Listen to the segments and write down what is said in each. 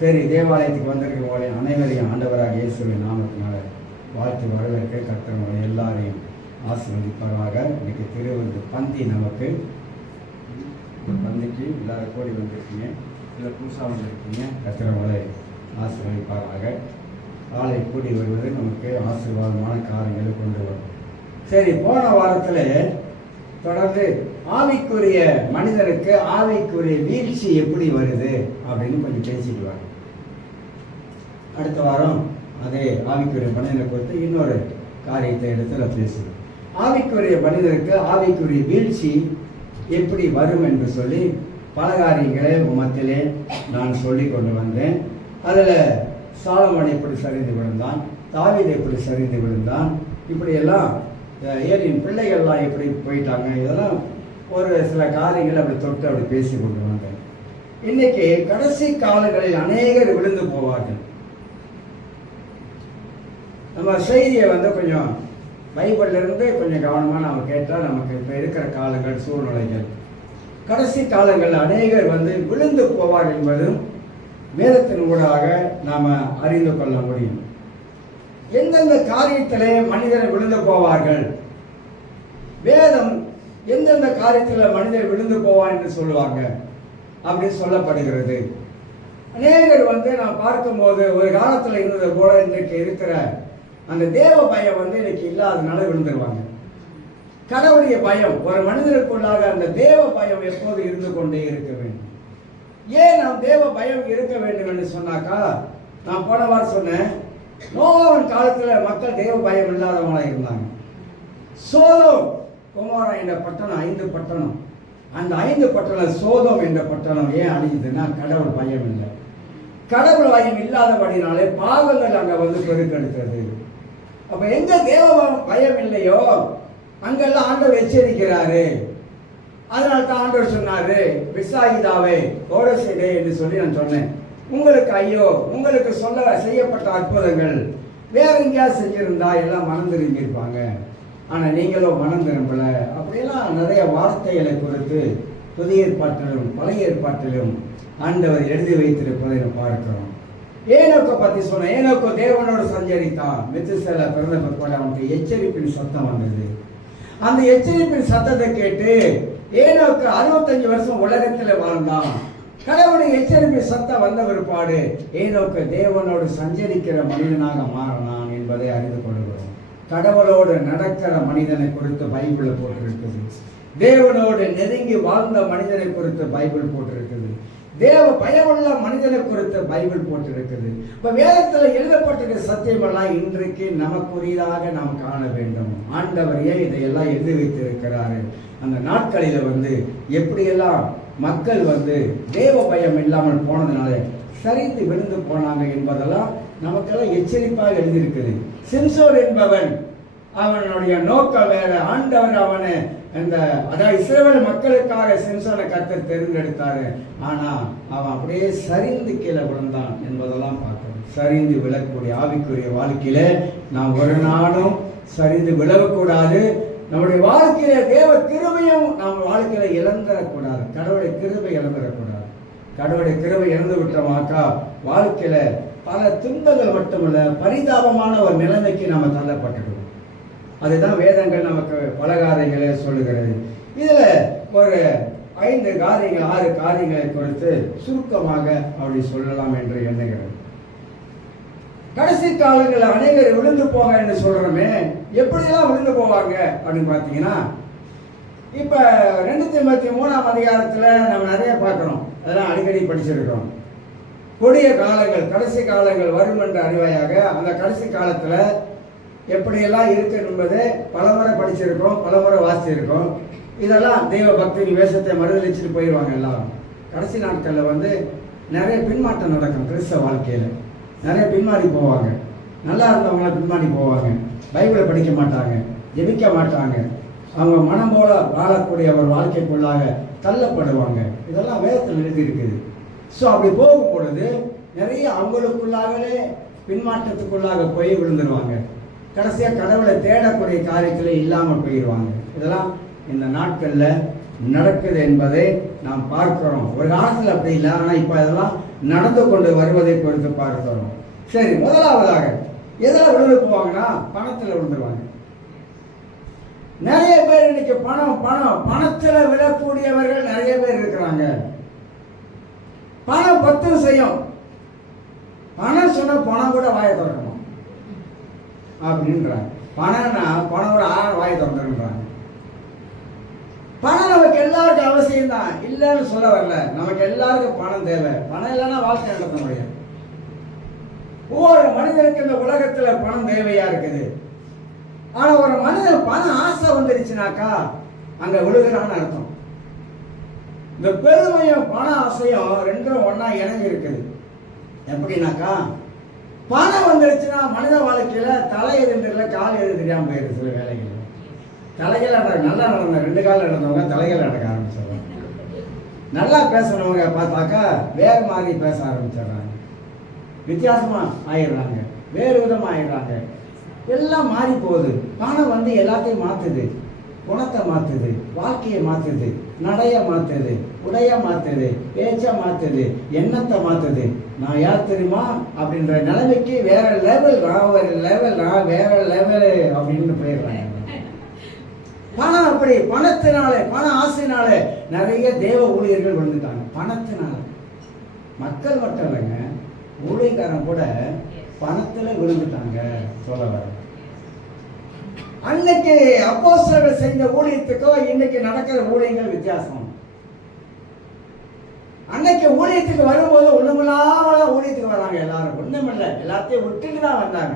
சரி, தேவாலயத்துக்கு வந்திருக்கவங்களே அனைவரையும் ஆண்டவராக இயேசுவின் நாமத்தினால வாழ்த்து வரவேற்க கர்த்தர் எல்லாரையும் ஆசீர்வதிப்பாராக. இன்னைக்கு திருவிருந்து பந்தி நமக்கு பந்திக்கு எல்லாரும் கூடி வந்திருக்கீங்க, இல்லை புதுசாக வந்திருக்கீங்க. கர்த்தர் ஆசீர்வதிப்பாராக. ஆளை கூடி வருவது நமக்கு ஆசீர்வாதமான காரியங்களை கொண்டு வரும். சரி, போன வாரத்தில் தொடர்ந்து ஆவிக்குரிய மனிதனுக்கு ஆவிக்குரிய வீழ்ச்சி எப்படி வருது அப்படின்னு கொஞ்சம் பேசிட்டு வாங்க. அடுத்த வாரம் அதே ஆவிக்குரிய மனிதனை குறித்து இன்னொரு காரியத்தை எடுத்து நான் பேசுவேன். ஆவிக்குரிய மனிதனுக்கு ஆவிக்குரிய வீழ்ச்சி எப்படி வரும் என்று சொல்லி பல காரியங்களை மத்தியிலே நான் சொல்லி கொண்டு வந்தேன். அதில் சாலமோன் எப்படி சரிந்து விழுந்தான், தாவீது எப்படி சரிந்து விழுந்தான், இப்படியெல்லாம் ஏலியின் பிள்ளைகள்லாம் எப்படி போயிட்டாங்க, இதெல்லாம் ஒரு சில காரியங்கள் அப்படி தொட்டு அப்படி பேசி கொண்டு வந்தேன். இன்னைக்கு கடைசி காலங்களில் அநேகர் விழுந்து போவார்கள். நம்ம செய்தியை கொஞ்சம் பைபிளிலிருந்து கொஞ்சம் கவனமாக நம்ம கேட்டால் நமக்கு இப்போ இருக்கிற காலங்கள் சூழ்நிலைகள், கடைசி காலங்களில் அநேகர் விழுந்து போவார் என்பதும் வேதத்தின் ஊடாக நாம் அறிந்து கொள்ள முடியும். எந்தெந்த காரியத்திலே மனிதர் விழுந்து போவார்கள், வேதம் எந்தெந்த காரியத்தில் மனிதர் விழுந்து போவார் என்று சொல்லுவாங்க அப்படின்னு சொல்லப்படுகிறது. அநேகர் நான் பார்க்கும்போது ஒரு காலத்தில் இருந்தது போல இன்றைக்கு இருக்கிற அந்த தேவ பயம் இன்னைக்கு இல்லாதனால விழுந்துருவாங்க. கடவுளுடைய பயம் ஒரு மனிதனுக்குள்ளாக அந்த தேவ பயம் எப்போது இருந்து கொண்டே இருக்க வேண்டும். ஏன் நாம் தேவ பயம் இருக்க வேண்டும் என்று சொன்னாக்கா, நான் போன வாரம் சொன்னேன், நோவாவின் காலத்தில் மக்கள் தேவ பயம் இல்லாதவங்களா இருந்தாங்க. சோதோம் கொமோரா என்ற பட்டணம் 5 பட்டணம், அந்த 5 பட்டணம் சோதோம் என்ற பட்டணம் ஏன் அழிஞ்சதுன்னா கடவுள் பயம் இல்லை. கடவுள் பயம் இல்லாதபடினாலே பாவங்கள் அங்கே பெருக்கெடுத்தது. அப்ப எங்க தேவ பயம் இல்லையோ அங்கெல்லாம் ஆண்டவர் எச்சரிக்கிறாரு. அதனால தான் ஆண்டவர் சொன்னாரு, விசாயிதாவே கோடசைடே என்று சொல்லி நான் சொன்னேன். உங்களுக்கு ஐயோ, உங்களுக்கு செய்யப்பட்ட அற்புதங்கள் வேற எங்கேயாவது செஞ்சிருந்தா எல்லாம் மனம் திரும்பியிருப்பாங்க, ஆனா நீங்களும் மனம் திரும்பல. அப்படியெல்லாம் நிறைய வார்த்தைகளை குறித்து புதிய ஏற்பாட்டிலும் பழைய ஏற்பாட்டிலும் ஆண்டவர் எழுதி வைத்திருப்பதை நம்ம பார்க்கிறோம். ஏனோக்கை பத்தி சொன்ன, ஏனோக்கோ தேவனோடு சஞ்சரித்தான். மெத்துசேலா பிறந்த பிற்பாடு அவனுக்கு எச்சரிப்பின் சத்தம் வந்தது. அந்த எச்சரிப்பின் சத்தத்தை கேட்டு ஏனோக்கு 65 வருஷம் உலகத்தில் வாழ்ந்தான். கடவுளுடைய எச்சரிப்பின் சத்தம் வந்த பிற்பாடு ஏனோக்கு தேவனோடு சஞ்சரிக்கிற மனிதனாக மாறினான் என்பதை அறிந்து கொள்கிறோம். கடவுளோடு நடக்கிற மனிதனை குறித்து பைபிள் போட்டிருக்குது. தேவனோடு நெருங்கி வாழ்ந்த மனிதனை குறித்து பைபிள் போட்டிருக்குது. தேவ பயமுள்ள மனிதனை குறித்து பைபிள் போட்டிருக்குது. இப்ப வேதத்தில் எழுதப்பட்டிருக்கிற சத்தியமெல்லாம் இன்றைக்கு நமக்குரியதாக நாம் காண வேண்டும். ஆண்டவர் ஏன் இதையெல்லாம் எழுதி வைத்திருக்கிறாரு, அந்த நாட்களில் எப்படியெல்லாம் மக்கள் தேவ பயம் இல்லாமல் போனதுனால சரிந்து விழுந்து போனாங்க என்பதெல்லாம் நமக்கெல்லாம் எச்சரிப்பாக எழுதியிருக்குது. சிம்சோன் என்பவன் அவனுடைய நோக்கம் வேற. ஆண்டவர் அவனை அதாவது இஸ்ரவேல் மக்களுக்காக சிம்சோனை கர்த்தர் தேர்ந்தெடுத்தாரு. ஆனா அவன் அப்படியே சரிந்து கீழே விழுந்தான் என்பதெல்லாம் பார்க்கணும். சரிந்து விழக்கூடிய ஆவிக்குரிய வாழ்க்கையில நாம் ஒரு நாளும் சரிந்து விழக்கூடாது. நம்முடைய வாழ்க்கையில தேவ கிருபையும் நாம் வாழ்க்கையில இழந்துடக்கூடாது. கடவுளுடைய கிருபை இழந்துடக்கூடாது. கடவுளுடைய கிருபை இழந்து விட்டோமாக்கா வாழ்க்கையில பல துன்பங்கள் மட்டுமல்ல பரிதாபமான ஒரு நிலைமைக்கு நாம தள்ளப்பட்டுடுவோம். அதுதான் வேதங்கள் நமக்கு பல காரியங்களை சொல்லுகிறது. இதுல ஒரு 5 காரியங்கள் 6 காரியங்களை குறித்து சுருக்கமாக அப்படி சொல்லலாம் என்று எண்ணுகிறேன். கடைசி காலங்களில் அநேகர் விழுந்து போங்க என்று சொல்றோமே, எப்படியெல்லாம் விழுந்து போவாங்க அப்படின்னு பார்த்தீங்கன்னா, இப்ப 2 தீமோத்தேயு 3ஆம் அதிகாரத்துல நம்ம நிறைய பார்க்கிறோம். அதெல்லாம் அடிக்கடி படிச்சிருக்கிறோம். கொடிய காலங்கள் கடைசி காலங்கள் வரும் என்ற அறிவாயாக அந்த கடைசி காலத்துல எப்படியெல்லாம் இருக்கு என்பதை பலமுறை படிச்சிருக்கோம், பலமுறை வாசிச்சிருக்கோம். இதெல்லாம் தெய்வ பக்தியின் வேஷத்தை மறுதளிச்சுட்டு போயிடுவாங்க எல்லாரும். கடைசி நாட்களில் நிறைய பின்மாற்றம் நடக்கும். கிறிஸ்தவ வாழ்க்கையில் நிறைய பின்மாறி போவாங்க. நல்லா இருந்தவங்களாம் பின்மாறி போவாங்க. பைபிளை படிக்க மாட்டாங்க, ஜெபிக்க மாட்டாங்க. அவங்க மனம் போல வாழக்கூடிய ஒரு வாழ்க்கைக்குள்ளாக தள்ளப்படுவாங்க. இதெல்லாம் வேதத்தில் எழுதியிருக்குது. ஸோ அப்படி போகும் பொழுது நிறைய அவங்களுக்குள்ளாகவே பின்மாற்றத்துக்குள்ளாக போய் விழுந்துருவாங்க. கடைசியாக கடவுளை தேடக்கூடிய காரியத்தில் இல்லாமல் போயிடுவாங்க. இதெல்லாம் இந்த நாட்களில் நடக்குது என்பதை நாம் பார்க்கிறோம். ஒரு காலத்தில் அப்படி இல்லை, ஆனால் இப்போ அதெல்லாம் நடந்து கொண்டு வருவதை குறித்து பார்க்கிறோம். சரி, முதலாவதாக எதில் விழுந்து போவாங்கன்னா பணத்தில் விழுந்துருவாங்க. நிறைய பேர் இன்னைக்கு பணத்தில் விழக்கூடியவர்கள் நிறைய பேர் இருக்கிறாங்க. பணம் 10 செய்யும். பணம் சொன்ன பணம் கூட வாயை திறக்கணும் அப்படின்றாங்க. பணம் ஒரு 1000 வாயை திறந்துருன்றாங்க. பணம் நமக்கு எல்லாருக்கும் அவசியம் தான், இல்லைன்னு சொல்ல வரல. நமக்கு எல்லாருக்கும் பணம் தேவை. பணம் இல்லைன்னா வாழ்க்கை நடத்த முடியாது. ஒவ்வொரு மனிதனுக்கு இந்த உலகத்துல பணம் தேவையா இருக்குது. ஆனா ஒரு மனிதன் பணம் ஆசை வந்துருச்சுனாக்கா அங்க விழுகிறான்னு அர்த்தம். இந்த பெருமையும் பண ஆசையும் ரெண்டும் ஒன்னா இணங்கி இருக்குது. எப்படின்னாக்கா பணம் வந்துருச்சுன்னா மனித வாழ்க்கையில தலை எதுன்றதுல கால் எது தெரியாம போயிடுது. சில வேலைகள் தலைகள் நல்லா நடந்த 2 காலில் நடந்தவங்க தலைகள் நடக்க ஆரம்பிச்சிடுறாங்க. நல்லா பேசுறவங்க பார்த்தாக்கா வேறு மாதிரி பேச ஆரம்பிச்சிடுறாங்க. வித்தியாசமா ஆயிடுறாங்க, வேறு விதமா ஆயிடுறாங்க. எல்லாம் மாறி போகுது. பணம் வந்து எல்லாத்தையும் மாத்துது. குணத்தை மாத்துது, வாழ்க்கையை மாத்துது, நடைய மாத்துது, உடைய மாத்துது, பேச்ச மாத்துது, எண்ணத்தை மாத்துது. நான் யார் தெரியுமா அப்படின்ற நிலைமைக்கு வேற லெவல் வேற லெவல் அப்படின்னு போயிடுறாங்க. பணம் அப்படி பணத்தினால பண ஆசையினால நிறைய தேவ ஊழியர்கள் விழுந்துட்டாங்க. பணத்தினால மக்கள் மட்டும் இல்லைங்க, ஊழியக்காரன் கூட பணத்துல விழுந்துட்டாங்க. சொல்ல வர அன்னைக்கு அப்போஸ்தலர்கள் செஞ்ச ஊழியத்துக்கோ இன்னைக்கு நடக்கிற ஊழியங்கள் வித்தியாசம். அன்னைக்கு ஊழியத்துக்கு வரும்போது ஒண்ணுமில்லாம ஊழியத்துக்கு வராங்க. எல்லாரும் ஒண்ணுமில்லை, எல்லாத்தையும் விட்டுட்டு தான் வந்தாங்க.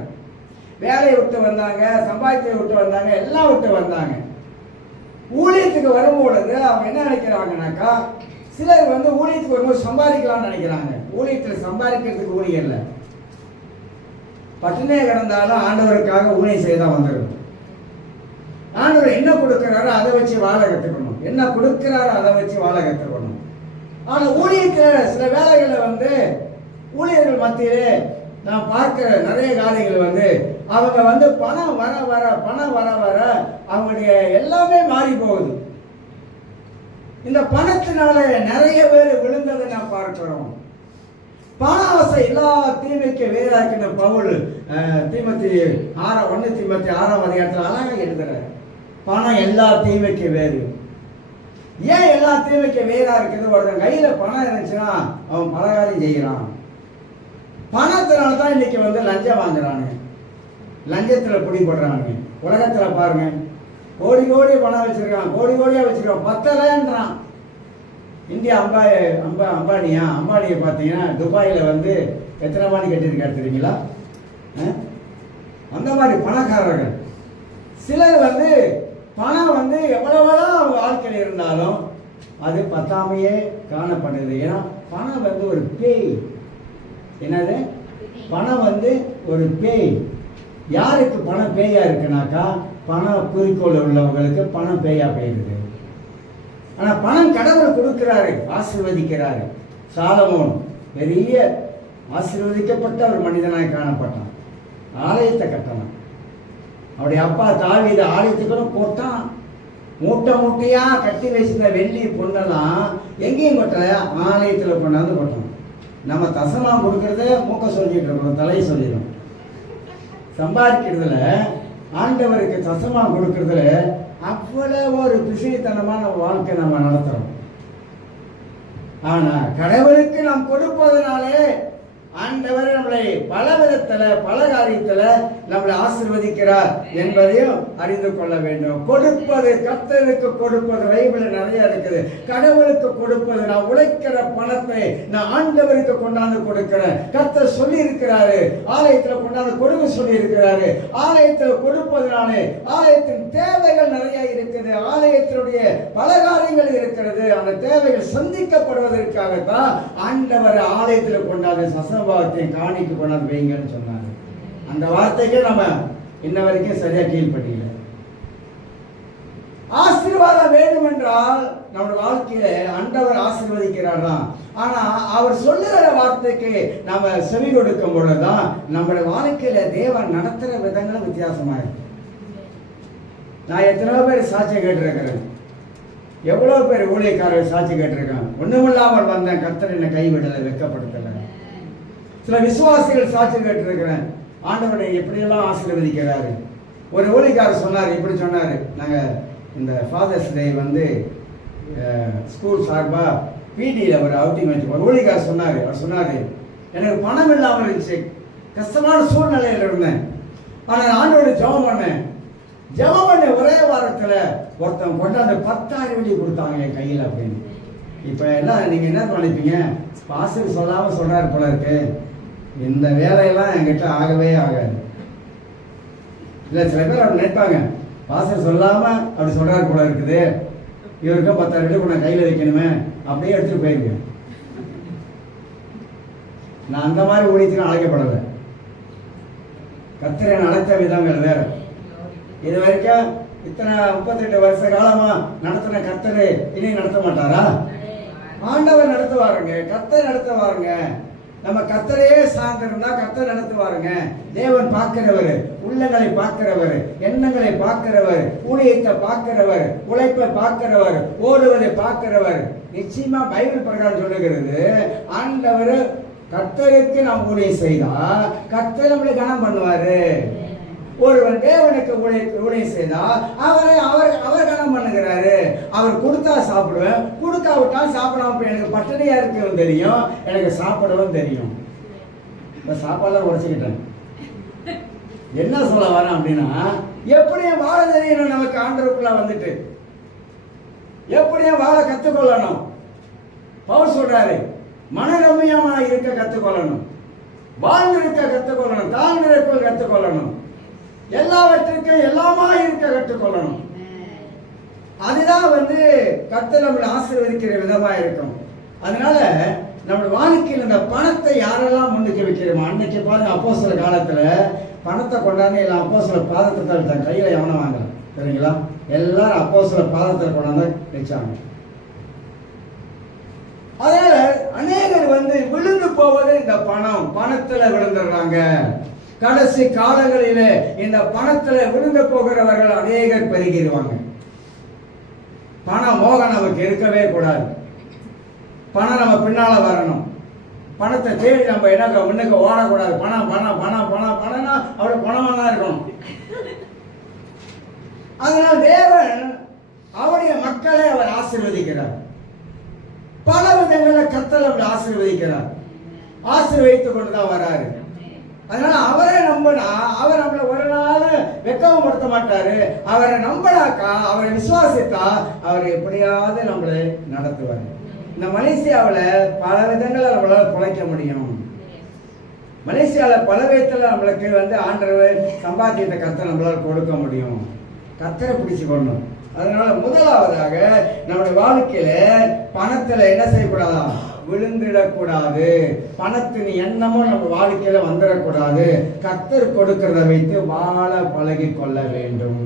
வேலையை விட்டு வந்தாங்க, சம்பாதித்தை விட்டு வந்தாங்க, எல்லாம் விட்டு வந்தாங்க. ஊழியத்துக்கு வரும்பொழுது அவங்க என்ன நினைக்கிறாங்கனாக்கா, சிலர் வந்து ஊழியத்துக்கு வரும்போது சம்பாதிக்கலாம்னு நினைக்கிறாங்க. ஊழியத்தில் சம்பாதிக்கிறதுக்கு ஊழியம் இல்லை. பட்டினியே கிடந்தாலும் ஆண்டவருக்காக ஊழியம் செய்ய தான் வந்துடும். ஆண்டவர் என்ன கொடுக்கிறாரோ அதை வச்சு வாழ கற்றுக்கணும். என்ன கொடுக்கிறாரோ அதை வச்சு வாழ கற்றுக்கணும். ஆனால் ஊழியத்தில் சில வேலைகளை வந்து ஊழியர்கள் மத்தியிலே நான் பார்க்கிற நிறைய காரியங்கள் வந்து அவங்க வந்து பணம் வர வர அவங்களுடைய எல்லாமே மாறி போகுது. இந்த பணத்தினால நிறைய பேர் விழுந்ததை நான் பார்க்கிறோம். பண ஆசை எல்லா தீமைக்கு வேறாக்கின பவுல் தீமோத்தி 1 தீமோத்தி 6ஆம் அதிகாரத்தில் அழகாக எழுதுறாரு. பணம் எல்லா தீமைக்கு வேறு. ஏன் எல்லா தீமைக்கு வேறா இருக்குது? ஒருத்தன் கையில பணம் இருந்துச்சுன்னா அவன் பலகாரம் செய்கிறான். பணத்தினால தான் இன்னைக்கு வந்து லஞ்சம் வாங்குறானுங்க, லஞ்சத்துல பிடிபடுறானுங்க. உலகத்துல பாருங்க, கோடி கோடி பணம் வச்சிருக்கான், கோடி கோடியா வச்சிருக்கான், பத்தலைன்றான். இந்தியா அம்பானியை பார்த்தீங்கன்னா துபாயில் வந்து எத்தனை மாடி கட்டியிருக்காரு தெரியுங்களா? அந்த மாதிரி பணக்காரர்கள் சிலர் வந்து பணம் வந்து எவ்வளவுதான் அவங்க வாழ்க்கையில் இருந்தாலும் அது பத்தாமையே காணப்படுது. ஏன்னா பணம் வந்து ஒரு பேய். என்னது? பணம் வந்து ஒரு பேய். யாருக்கு பணம் பேயா இருக்குனாக்கா, பண குறிக்கோள் உள்ளவங்களுக்கு பணம் பேயா போயிடுது. ஆனா பணம் கடவுள் கொடுக்கிறாரு, ஆசீர்வதிக்கிறாரு. சாலமோன் பெரிய ஆசீர்வதிக்கப்பட்ட ஒரு மனிதனாய் காணப்பட்டான். ஆலயத்தை கட்டணும். அவருடைய அப்பா தாவீது ஆலயத்துக்கு போட்டான். மூட்டையா கட்டி வச்சிருந்த வெள்ளி பொண்ணெல்லாம் எங்கேயும் கொட்டல, ஆலயத்தில் கொண்டாந்து கொட்டணும். நம்ம தசமா கொடுக்கறத மூக்க சொல்லிட்டு இருக்கோம், தலையை சொல்லிடும். சம்பாதிக்கிறதுல ஆண்டவருக்கு தசமா கொடுக்கறதுல அவ்வளவு ஒரு பிசித்தனமான வாழ்க்கை நம்ம நடத்துறோம். ஆனா கடவுளுக்கு நாம் கொடுப்பதனாலே ஆண்டவர் நம்மளை பல விதத்துல பல காரியத்துல நம்மளை ஆசீர்வதிக்கிறார் என்பதையும் அறிந்து கொள்ள வேண்டும். கொடுப்பது, கர்த்தருக்கு கொடுப்பது பைபிள்ல நிறைய இருக்குது. கடவுளுக்கு கொடுப்பது, நான் உழைக்கிற பணத்தை நான் ஆண்டவருக்கு கொண்டாந்து கொடுக்கிறேன். கர்த்தர் சொல்லி இருக்கிறாரு, ஆலயத்துல கொண்டாந்து கொடுக்க சொல்லி இருக்கிறாரு. ஆலயத்துல கொடுப்பதனாலே ஆலயத்தின் தேவைகள் நிறைய இருக்குது. ஆலயத்தினுடைய பல காரியங்கள் இருக்கிறது. அந்த தேவைகள் சந்திக்கப்படுவதற்காகத்தான் ஆண்டவர் ஆலயத்துல கொண்டாந்து சசபாவத்தையும் காணிக்கு கொண்டாந்து வைங்கன்னு சொன்னாரு. அந்த வார்த்தைக்கு நம்ம இன்ன வரைக்கும் சரியா கீழ்படியல. ஆசீர்வாதம் வேண்டும் என்றால் நம்முடைய வாழ்க்கையில ஆண்டவர் ஆசீர்வதிக்கிறார் தான். ஆனா அவர் சொல்லுகிற வார்த்தைக்கு நம்ம செவி கொடுக்கும் பொழுதுதான் நம்முடைய வாழ்க்கையில தேவன் நடத்துற விதங்களும் வித்தியாசமா இருக்கு. நான் எத்தனையோ பேர் சாட்சியம் கேட்டிருக்கிறேன். எவ்வளோ பேர் ஊழியக்காரர்கள் சாட்சி கேட்டிருக்காங்க. ஒன்றுமில்லாமல் வந்தேன், கர்த்தர் என்னை கைவிடலை, வெட்கப்படுத்தலை. சில விசுவாசிகள் சாட்சி கேட்டிருக்கிறேன், ஆண்டவரை எப்படியெல்லாம் ஆசீர்வதிக்கிறாரு. ஒரு ஊழியக்காரர் சொன்னார், இப்படி சொன்னார், நாங்கள் இந்த ஃபாதர்ஸ் டே வந்து ஸ்கூல் சார்பாக பிடியில் ஒரு அவுட்டிங் வச்சுருக்கோம். ஊழியக்காரர் சொன்னார், அவர் சொன்னார், எனக்கு பணம் இல்லாமல் இருந்துச்சு, கஷ்டமான சூழ்நிலையில் இருந்தேன், ஆனால் ஆண்டோட ஜெபம் பண்ணேன் ஒரே வாரத்தில் ஒருத்தன் கொண்டாந்து 10,000 வெள்ளி கொடுத்தாங்க என் கையில் அப்படின்னு. இப்போ எல்லாம் நீங்கள் என்ன நினைப்பீங்க, பாஸ்டர் சொல்லாமல் சொல்கிறாரு போல இருக்கு, இந்த வேலையெல்லாம் என்கிட்ட ஆகவே ஆகாது. இல்லை, சில பேர் அப்படி நினைப்பாங்க, பாஸ்டர் சொல்லாமல் அப்படி சொல்கிறாரு போல இருக்குது, இவருக்கும் 10,000 வெள்ளி கூட கையில் வைக்கணுமே, அப்படியே எடுத்துகிட்டு போயிருக்கேன். நான் அந்த மாதிரி ஊழியத்துக்கு அழைக்கப்படலை. கர்த்தரை அழைத்த விதங்கள் வேற. இது வரைக்கும் இத்தனை 38 வருஷ காலமா நடத்தின கர்த்தரை இனி நடத்த மாட்டாரா? ஆண்டவர் நடத்துவாருங்க, கர்த்தர் நடத்துவாருங்க. நம்ம கர்த்தரையே சார்ந்திருந்தா கர்த்தர் நடத்துவாருங்க. தேவன் பார்க்கிறவர், உள்ளங்களை பார்க்கிறவர், எண்ணங்களை பார்க்கிறவர், ஊழியத்தை பார்க்கிறவர், உழைப்பை பார்க்கிறவர், ஓடுவதை பார்க்கிறவர். நிச்சயமா பைபிள் பிரகாரம் சொல்லுகிறது, ஆண்டவர் கர்த்தருக்கு நாம் ஊழியம் செய்தா கர்த்தர் நம்மளை கனம் பண்ணுவாரு. ஒருவன் தேவனுக்கு ஊழியம் செய்தா அவர் கனம் பண்ணுகிறாரு. அவர் கொடுத்தா சாப்பிடுவேன், கொடுக்காவிட்டால் சாப்பிடாம, எனக்கு பட்டணியா இருக்கவும் தெரியும், எனக்கு சாப்பிடவும் தெரியும். இப்போ சாப்பாடுலாம் உடைச்சிக்கிட்டேன். என்ன சொல்ல வரேன் அப்படின்னா, எப்படியும் வாழ தெரியணும் நமக்கு. ஆண்டவருக்குள்ள வந்துட்டு எப்படியும் வாழ கற்றுக்கொள்ளணும். பவுல் சொல்றாரு, மனரம்யமா இருக்க கற்றுக்கொள்ளணும், வாழ்ந்து இருக்க கற்றுக்கொள்ளணும், தாழ்ந்து இருக்க கற்றுக்கொள்ளணும், எல்லாவற்றிற்கும் எல்லாமா இருக்க கற்றுக்கொள்ளணும். அதுதான் கர்த்தர் நம்மளை ஆசீர்வதிக்கிற விதமா இருக்கும். அதனால நம்ம வாழ்க்கையில் இந்த பணத்தை யாரெல்லாம் முன்னுக்கு வைக்கிறோமோ, அன்னைக்கு பாருங்க அப்போஸ்தலர் காலத்துல பணத்தை கொண்டாந்து எல்லாம் அப்போஸ்தலர் பாதத்தை தவிர்த்தாங்க, கையில எவனை வாங்கலாம் சரிங்களா? எல்லாரும் அப்போஸ்தலர் பாதத்தில் கொண்டாந்து வச்சாங்க. அதனால அநேகர் விழுந்து போவது இந்த பணத்துல விழுந்துடுறாங்க. கடைசி காலங்களிலே இந்த பணத்துல விழுந்து போகிறவர்கள் அநேகர் பெருகிடுவாங்க. பண மோகம் நமக்கு இருக்கவே கூடாது. பணம் நம்ம பின்னால வரணும். பணத்தை தேடி நம்ம என்ன முன்னுக்கு ஓடக்கூடாது. பணம் பணம் பணம் பணம் பணம்னா அவருடைய பணமா தான் இருக்கணும். அதனால் தேவன் அவருடைய மக்களை அவர் ஆசீர்வதிக்கிறார். பல விதங்களில் கர்த்தர் அவரை ஆசீர்வதிக்கிறார். ஆசீர்வதித்துக் கொண்டுதான் வராரு. அதனால அவரை நம்பினா அவர் நம்மளை ஒரு நாள் வெட்கப்படுத்த மாட்டாரு. அவரை நம்பலாக்கா, அவரை விசுவாசித்தா அவர் எப்படியாவது நம்மளை நடத்துவார். இந்த மலேசியாவில் பல விதங்களை நம்மளால பிழைக்க முடியும். மலேசியாவில் பல விதத்தில் நம்மளுக்கு ஆண்டவர் சம்பாத்தியத்தை கர்த்தர் நம்மளால கொடுக்க முடியும். கர்த்தரை பிடிச்சுக்கொள்ளணும். அதனால முதலாவதாக நம்முடைய வாழ்க்கையில பணத்துல என்ன செய்யக்கூடாதா, விழுந்துடக்கூடாது. பணத்தின் எண்ணமும் நம்ம வாழ்க்கையில வந்துடக்கூடாது. கர்த்தர் கொடுக்கிறத வைத்து வாழ பழகி கொள்ள வேண்டும்.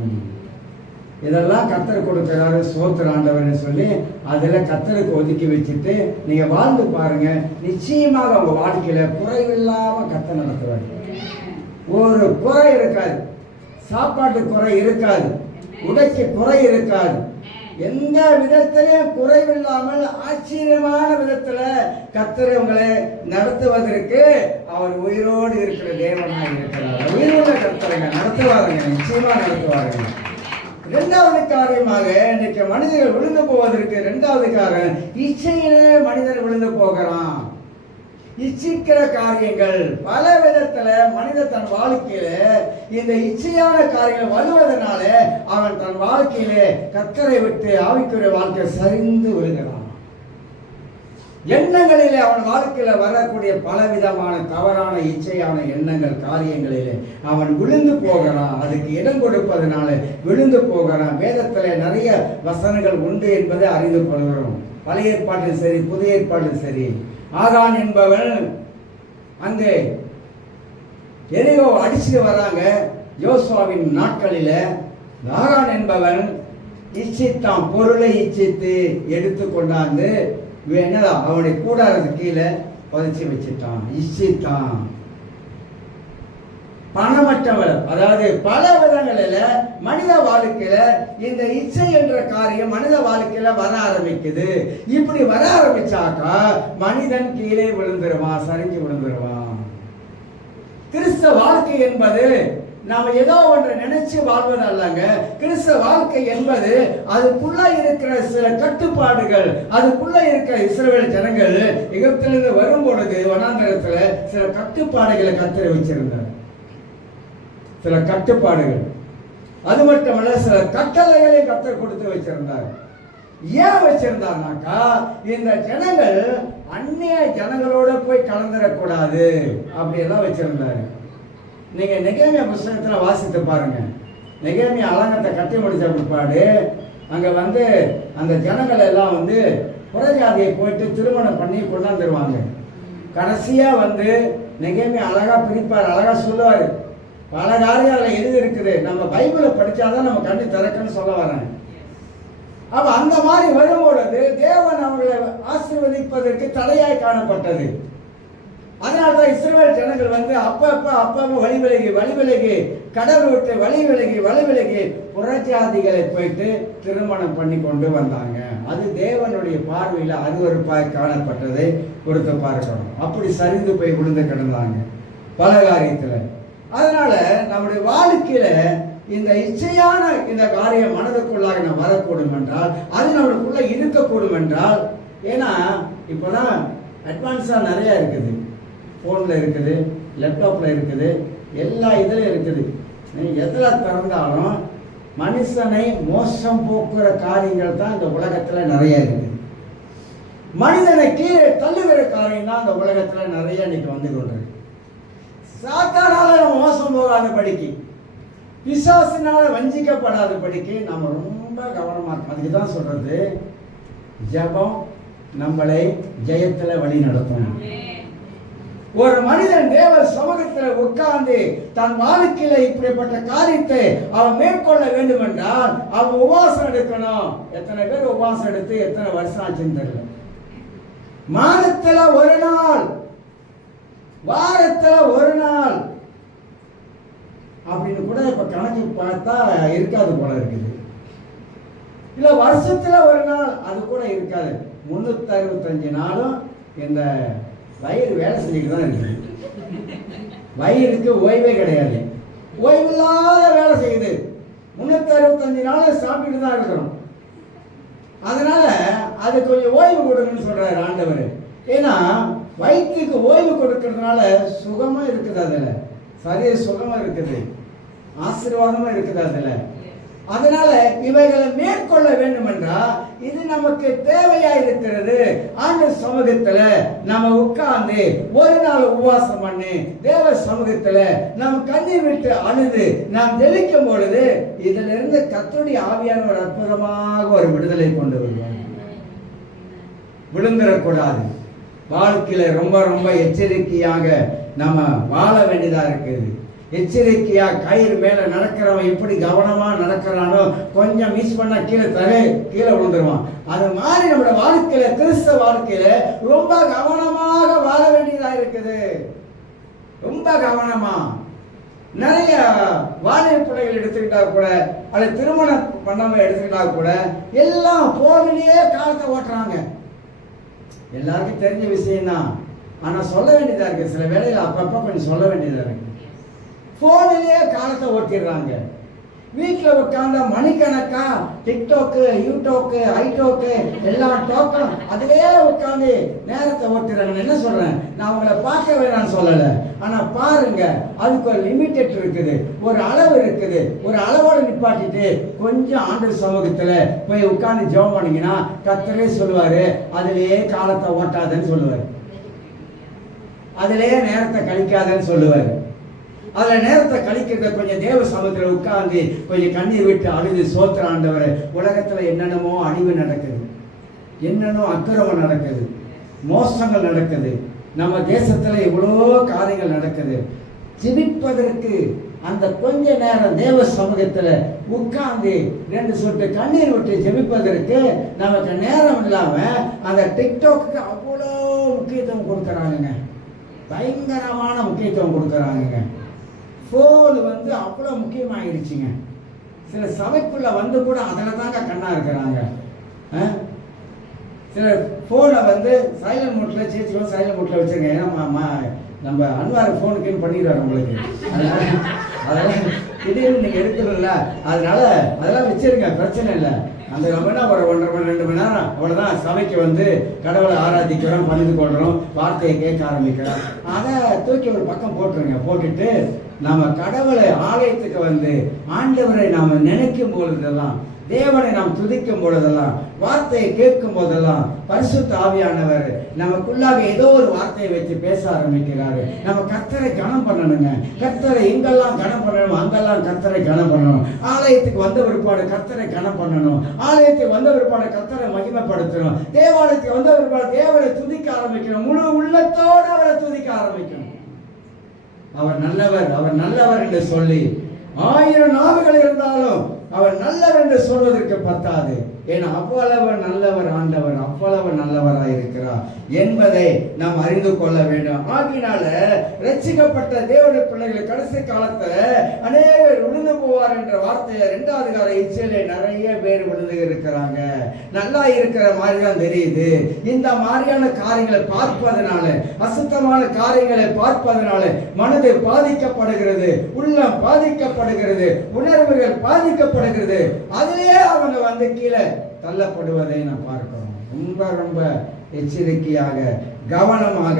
இதெல்லாம் கர்த்தர் கொடுக்கிறாரு, சோத்திர ஆண்டவர்னு சொல்லி அதுல கர்த்தருக்கு ஒதுக்கி வச்சுட்டு நீங்க வாழ்ந்து பாருங்க. நிச்சயமாக உங்க வாழ்க்கையில குறைவில்லாம கர்த்தர் நடத்துவாரு. ஒரு குறை இருக்காது, சாப்பாட்டு குறை இருக்காது, உடைக்கு குறை இருக்காது. எந்த விதத்திலையும் குறைவில்லாமல் ஆச்சரியமான விதத்துல கர்த்தர் உங்களை நடத்துவதற்கு அவர் உயிரோடு இருக்கிற தேவனாக இருக்கிறார். உயிரோட கர்த்தரைங்க நடத்துவாருங்க, நிச்சயமா நடத்துவாருங்க. இரண்டாவது காரியமாக இன்னைக்கு மனிதர்கள் விழுந்து போவதற்கு இரண்டாவது காரணம், இச்சையிலே மனிதர் விழுந்து போகிறான். இச்சிக்கிற காரியங்கள் பல விதத்துல மனிதன் தன் வாழ்க்கையில இந்த இச்சையான காரியங்கள் வருவதனால அவன் தன் வாழ்க்கையில கர்த்தரை விட்டு ஆவிக்குரிய வாழ்க்கை சரிந்து விழுகிறான். எண்ணங்களிலே அவன் வாழ்க்கையில வரக்கூடிய பலவிதமான தவறான இச்சையான எண்ணங்கள் காரியங்களிலே அவன் விழுந்து போகிறான். அதுக்கு இடம் கொடுப்பதனால விழுந்து போகிறான். வேதத்துல நிறைய வசனங்கள் உண்டு என்பதை அறிந்து கொள்கிறோம். பழைய ஏற்பாட்டில் சரி, புதிய ஏற்பாட்டில் சரி. ஆகான் என்பவன் அங்கே எரிகோ அடிச்சுட்டு வராங்க யோசுவாவின் நாட்களில. ஆகான் என்பவன் இச்சித்தான், பொருளை இச்சித்து எடுத்து கொண்டாந்து என்னதா அவனுடைய கூடாரத்துக்கு கீழே பதிச்சு வச்சுட்டான், இச்சித்தான். பணமற்றவர், அதாவது பல விதங்களில் மனித வாழ்க்கையில இந்த இச்சை என்ற காரியம் மனித வாழ்க்கையில வர ஆரம்பிக்குது. இப்படி வர ஆரம்பிச்சாக்கா மனிதன் கீழே விழுந்துருவான், சரிஞ்சு விழுந்துருவான். கிறிஸ்தவ வாழ்க்கை என்பது நாம ஏதோ ஒன்று நினைச்சு வாழ்வது அல்லங்க. கிறிஸ்தவ வாழ்க்கை என்பது அதுக்குள்ள இருக்கிற சில கட்டுப்பாடுகள், அதுக்குள்ள இருக்கிற இஸ்ரவேல் ஜனங்கள் எகிப்திலிருந்து வரும் பொழுது வனாந்தரத்துல சில கட்டுப்பாடுகளை கர்த்தர் வச்சிருந்தார். சில கட்டுப்பாடுகள், அது மட்டுமல்ல சில கட்டளைகளை கர்த்தர் கொடுத்து வச்சிருந்தார். ஏன் வச்சிருந்தாருனாக்கா இந்த ஜனங்கள் அந்நிய ஜனங்களோட போய் கலந்துடக்கூடாது, அப்படியெல்லாம் வச்சிருந்தாரு. நீங்க நெகேமியா புஸ்தகத்துல வாசித்து பாருங்க. நெகேமியா அலங்கத்தை கட்டி முடிச்ச பிற்பாடு அங்க அந்த ஜனங்கள் எல்லாம் புறஜாதியை போயிட்டு திருமணம் பண்ணி கொண்டாந்துருவாங்க. கடைசியா நெகேமியா அழகா பிரிப்பார், அழகா சொல்லுவாரு. பல காரியங்கள் எழுதி இருக்குது, நம்ம பைபிளை படிச்சாதான் நம்ம கண்ணு திறக்குன்னு சொல்ல வரேன். அப்ப அந்த மாதிரி வரும்பொழுது தேவன் அவர்களை ஆசீர்வதிப்பதற்கு தடையாய் காணப்பட்டது. அதனால்தான் இஸ்ரவேல் ஜனங்கள் அப்பப்ப வழி விலகி கடவுள் விட்டு வழி விலகி புறஜாதிகளை போயிட்டு திருமணம் பண்ணி கொண்டு வந்தாங்க. அது தேவனுடைய பார்வையில் அருவருப்பாய் காணப்பட்டதை கொடுத்து பார்க்கணும். அப்படி சரிந்து போய் விழுந்து கிடந்தாங்க பல காரியத்துல. அதனால நம்முடைய வாழ்க்கையில இந்த இச்சையான இந்த காரியம் மனதுக்குள்ளாக வரக்கூடும் என்றால், அது நம்மளுக்குள்ள இருக்கக்கூடும் என்றால், ஏன்னா இப்போதான் அட்வான்ஸா நிறைய இருக்குது, ஃபோன்ல இருக்குது, லேப்டாப்ல இருக்குது, எல்லா இதுல இருக்குது. எதுல திறந்தாலும் மனுஷனை மோசம் போக்குற காரியங்கள் தான் இந்த உலகத்துல நிறைய இருக்குது. மனிதனை கீழே தள்ளுகிற காரியம் தான் இந்த உலகத்துல நிறைய இன்னைக்கு வந்து கொண்டிருக்கு. சாத்தானால நம்ம மோசம் போகாத படிக்கு, பிசாசினால வஞ்சிக்கப்படாத படிக்கு நாம ரொம்ப கவனமா இருக்கோம். அதுக்கு தான் சொல்றது, ஜெபம் நம்மளை ஜெயத்துல வழி நடத்தும். ஒரு மனிதன் தேவ சமூகத்தில் உட்கார்ந்து தன் வாழ்க்கையில இப்படிப்பட்ட காரியத்தை அவன் மேற்கொள்ள வேண்டும் என்றால் அவன் உபவாசம் எடுக்கணும். எத்தனை பேர் உபவாசம் எடுத்து எத்தனை வருஷம் ஆச்சுன்னு தெரியல. மாதத்துல ஒரு நாள், வாரத்துல ஒரு நாள் அப்படின்னு கூட இப்ப கணக்கு பார்த்தா இருக்காது போல இருக்குது. இல்ல வருஷத்துல ஒரு நாள், அது கூட இருக்காது. 365 நாளும் இந்த வயிறு வேலை செஞ்சுட்டு தான் இருக்குது. வயிறுக்கு ஓய்வே கிடையாது, ஓய்வில்லாத வேலை செய்யுது. 365 நாள் சாப்பிட்டுட்டு தான் இருக்கிறோம். அதனால அது கொஞ்சம் ஓய்வு கொடுக்கணும்னு சொல்றாரு ஆண்டவர். ஏன்னா வயிற்றுக்கு ஓய்வு கொடுக்கறதுனால சுகமா இருக்குது, அதுல சரீர சுகமா இருக்குது, ஆசீர்வாதமா இருக்குது அதுல. அதனால இவைகளை மேற்கொள்ள வேண்டும் என்றால் இது நமக்கு தேவையா இருக்கிறது. ஆண்டவர் சமூகத்துல நம்ம உட்கார்ந்து ஒரு நாள் உபவாசம் பண்ணி தேவ சமூகத்துல நாம் கண்ணீர் விட்டு அழுது நாம் ஜெபிக்கும் பொழுது இதுல இருந்து கர்த்தருடைய ஆவியான ஒரு அற்புதமாக ஒரு விடுதலை கொண்டு வருவார். விழுந்துடக்கூடாது. வாழ்க்கையில ரொம்ப ரொம்ப எச்சரிக்கையாக நம்ம வாழ வேண்டியதா இருக்குது. எச்சரிக்கையா கயிறு மேல நடக்கிறவன் எப்படி கவனமா நடக்கிறானோ, கொஞ்சம் மிஸ் பண்ண கீழே விழுந்துருவான். அது மாதிரி நம்மளோட வாழ்க்கையில, கிறிஸ்தவ வாழ்க்கையில ரொம்ப கவனமாக வாழ வேண்டியதா இருக்குது. ரொம்ப கவனமா. நிறைய வாலிப பிள்ளைகள் எடுத்துக்கிட்டா கூட, அல்லது திருமணம் பண்ணாம எடுத்துக்கிட்டா கூட, எல்லாம் போனிலேயே காலத்தை ஓட்டுறாங்க. எல்லாருக்கும் தெரிஞ்ச விஷயம் தான், ஆனா சொல்ல வேண்டியதா இருக்கு. சில வேளையில அப்பப்ப கொஞ்சம் சொல்ல வேண்டியதா இருக்கு. போனிலேயே காலத்தை ஓட்டிடுறாங்க. வீட்டில் உட்கார்ந்த மணிக்கணக்கா டிக்டாக்கு, யூடியூக்கு, ஐடோக்கு எல்லா டோக்கும் அதுலேயே உட்காந்து நேரத்தை ஓட்டிடுறாங்க. என்ன சொல்றேன், நான் உங்களை பார்க்க வேணான்னு சொல்லலை, ஆனா பாருங்க அதுக்கு ஒரு லிமிட்டட் இருக்குது, ஒரு அளவு இருக்குது. ஒரு அளவோடு நிப்பாட்டிட்டு கொஞ்சம் ஆண்டவர் சமூகத்துல போய் உட்கார்ந்து ஜெபம் பண்ணீங்கன்னா கர்த்தரே சொல்லுவாரு, அதுலயே காலத்தை ஓட்டாதன்னு சொல்லுவாரு, அதுலயே நேரத்தை கழிக்காதன்னு சொல்லுவாரு. அதுல நேரத்தை கழிக்கிறத கொஞ்சம் தேவ சமூகத்தில் உட்கார்ந்து கொஞ்சம் கண்ணீர் விட்டு அழுது சோத்திர ஆண்டவரே, உலகத்துல என்னென்னமோ அழிவு நடக்குது, என்னென்னோ அக்கிரமம் நடக்குது, மோசங்கள் நடக்குது, நம்ம தேசத்துல எவ்வளோ காரியங்கள் நடக்குது. ஜெபிப்பதற்கு அந்த கொஞ்ச நேரம் தேவ சமூகத்துல உட்கார்ந்து 2 சொட்டு கண்ணீர் விட்டு ஜெபிப்பதற்கு நமக்கு நேரம் இல்லாம அந்த டிக்டாக்கு அவ்வளோ முக்கியத்துவம் கொடுக்குறாங்க, பயங்கரமான முக்கியத்துவம் கொடுக்குறாங்க. ஃபோன் வந்து அவ்வளோ முக்கியமாகிடுச்சிங்க. சில சபைக்குள்ள வந்து கூட அதில் தாங்க கண்ணா இருக்கிறாங்க. சில ஃபோனை வந்து சைலண்ட் மோட்டில் சேர்த்து சைலண்ட் மோட்டில் வச்சுருங்க. ஏன்னா நம்ம அன்வார் ஃபோனுக்குன்னு பண்ணிடுவார் உங்களுக்கு. அதெல்லாம் திடீர்னு நீங்கள் எடுத்துடல, அதெல்லாம் வச்சிருங்க, பிரச்சனை இல்லை. அந்த நம்ம என்ன ஒரு 1.5 மணி 2 மணி நேரம் அவ்வளோதான் சபைக்கு வந்து கடவுளை ஆராதிக்கிறோம், பணிந்து கொள்கிறோம், வார்த்தையை கேட்க ஆரம்பிக்கிறோம். அதை தூக்கி ஒரு பக்கம் போட்டுருங்க. போட்டுட்டு நம்ம கடவுளை ஆலயத்துக்கு வந்து ஆண்டவரை நாம் நினைக்கும் பொழுதெல்லாம், தேவனை நாம் துதிக்கும் பொழுதெல்லாம், வார்த்தையை கேட்கும் போதெல்லாம் பரிசுத்த ஆவியானவர் நமக்குள்ளாக ஏதோ ஒரு வார்த்தையை வச்சு பேச ஆரம்பிக்கிறாரு. நம்ம கர்த்தரை கனம் பண்ணணுங்க. கர்த்தரை எங்கெல்லாம் கனம் பண்ணணும் அங்கெல்லாம் கர்த்தரை கனம் பண்ணணும். ஆலயத்துக்கு வந்த பிற்பாடு கர்த்தரை கனம் பண்ணணும். ஆலயத்துக்கு வந்த பிற்பாடு கர்த்தரை மகிமைப்படுத்தணும். தேவாலயத்துக்கு வந்த பிற்பாடு தேவனை துதிக்க ஆரம்பிக்கணும். முழு உள்ளத்தோடு அவரை துதிக்க ஆரம்பிக்கணும். அவர் நல்லவர், அவர் நல்லவர் என்று சொல்லி 1000 நாவுகள் இருந்தாலும் அவர் நல்லவர் என்று சொல்வதற்கு பத்தாது. ஏன்னா அவ்வளவு நல்லவர் ஆண்டவர், அவ்வளவு நல்லவராய் இருக்கிறார் என்பதை நாம் அறிந்து கொள்ள வேண்டும். ஆகினால ரட்சிக்கப்பட்ட தேவனுடைய பிள்ளைகள் கடைசி காலத்துல அநேகர் விழுந்து போவார் என்ற வார்த்தையை 2வது கால இச்சையிலே நிறைய பேர் விழுந்து இருக்கிறாங்க. நல்லா இருக்கிற மாதிரி தான் தெரியுது. இந்த மாதிரியான காரியங்களை பார்ப்பதனால, அசுத்தமான காரியங்களை பார்ப்பதனால மனது பாதிக்கப்படுகிறது, உள்ளம் பாதிக்கப்படுகிறது, உணர்வுகள் பாதிக்கப்படுகிறது. அதிலேயே அவங்க வந்து கீழே தள்ளப்படுவதை நாம் பார்க்கிறோம். ரொம்ப ரொம்ப எச்சரிக்கையாக கவனமாக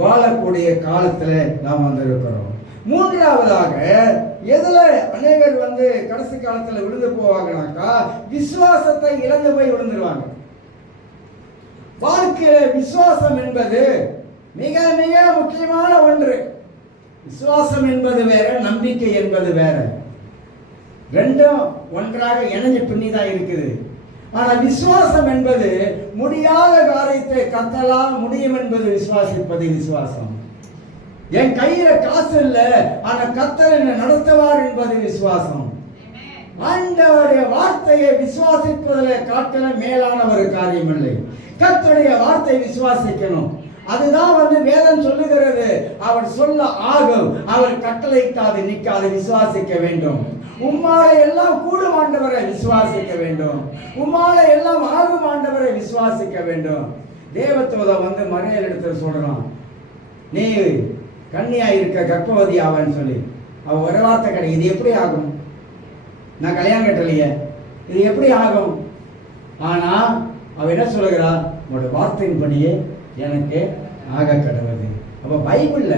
வாழக்கூடிய காலத்துல நாம் வந்திருக்கிறோம். 3வதாக எதுல அநேகர் வந்து கடைசி காலத்துல விழுந்து போவாங்கனாக்கா, விசுவாசத்தை இழந்து போய் விழுந்துருவாங்க. வாழ்க்கையில விசுவாசம் என்பது மிக மிக முக்கியமான ஒன்று. விசுவாசம் என்பது வேற, நம்பிக்கை என்பது வேற. ரெண்டும் ஒன்றாக இணைஞ்சு பின்னிதான் இருக்குது. ஆனா விசுவாசம் என்பது முடியாத காரியத்தை கத்தலாம் முடியும் என்பது விசுவாசிப்பது விசுவாசம். என் கையில காசு இல்லை, ஆனா கர்த்தர் என்னை நடத்துவார் என்பது விசுவாசம். ஆண்டவருடைய வார்த்தையை விசுவாசிப்பதில் காட்டில மேலான ஒரு காரியம் இல்லை. கர்த்தருடைய வார்த்தை விசுவாசிக்கணும். அதுதான் வந்து வேதம் சொல்லுகிறது. அவர் சொல்ல ஆகும், அவர் கட்டளையிட்டாது நிற்காது, விசுவாசிக்க வேண்டும். உம்மாலை எல்லாம் கூடும் ஆண்டவரை விசுவாசிக்க வேண்டும். உம்மாலை எல்லாம் ஆகும் ஆண்டவரை விசுவாசிக்க வேண்டும். தேவதூத வந்து மரியாதை எடுத்து சொல்றான், நீ கன்னியா இருக்க கர்ப்பவதி ஆவன்னு சொல்லி. அவ ஒரு வார்த்தை கிடையாது, இது எப்படி ஆகும்? நான் கல்யாணம் கட்டலையே, இது எப்படி ஆகும்? ஆனா அவ என்ன சொல்லுகிறா, உங்களோட வார்த்தையின்படியே எனக்கு ஆக கடவுது. அப்ப பைபிள்ல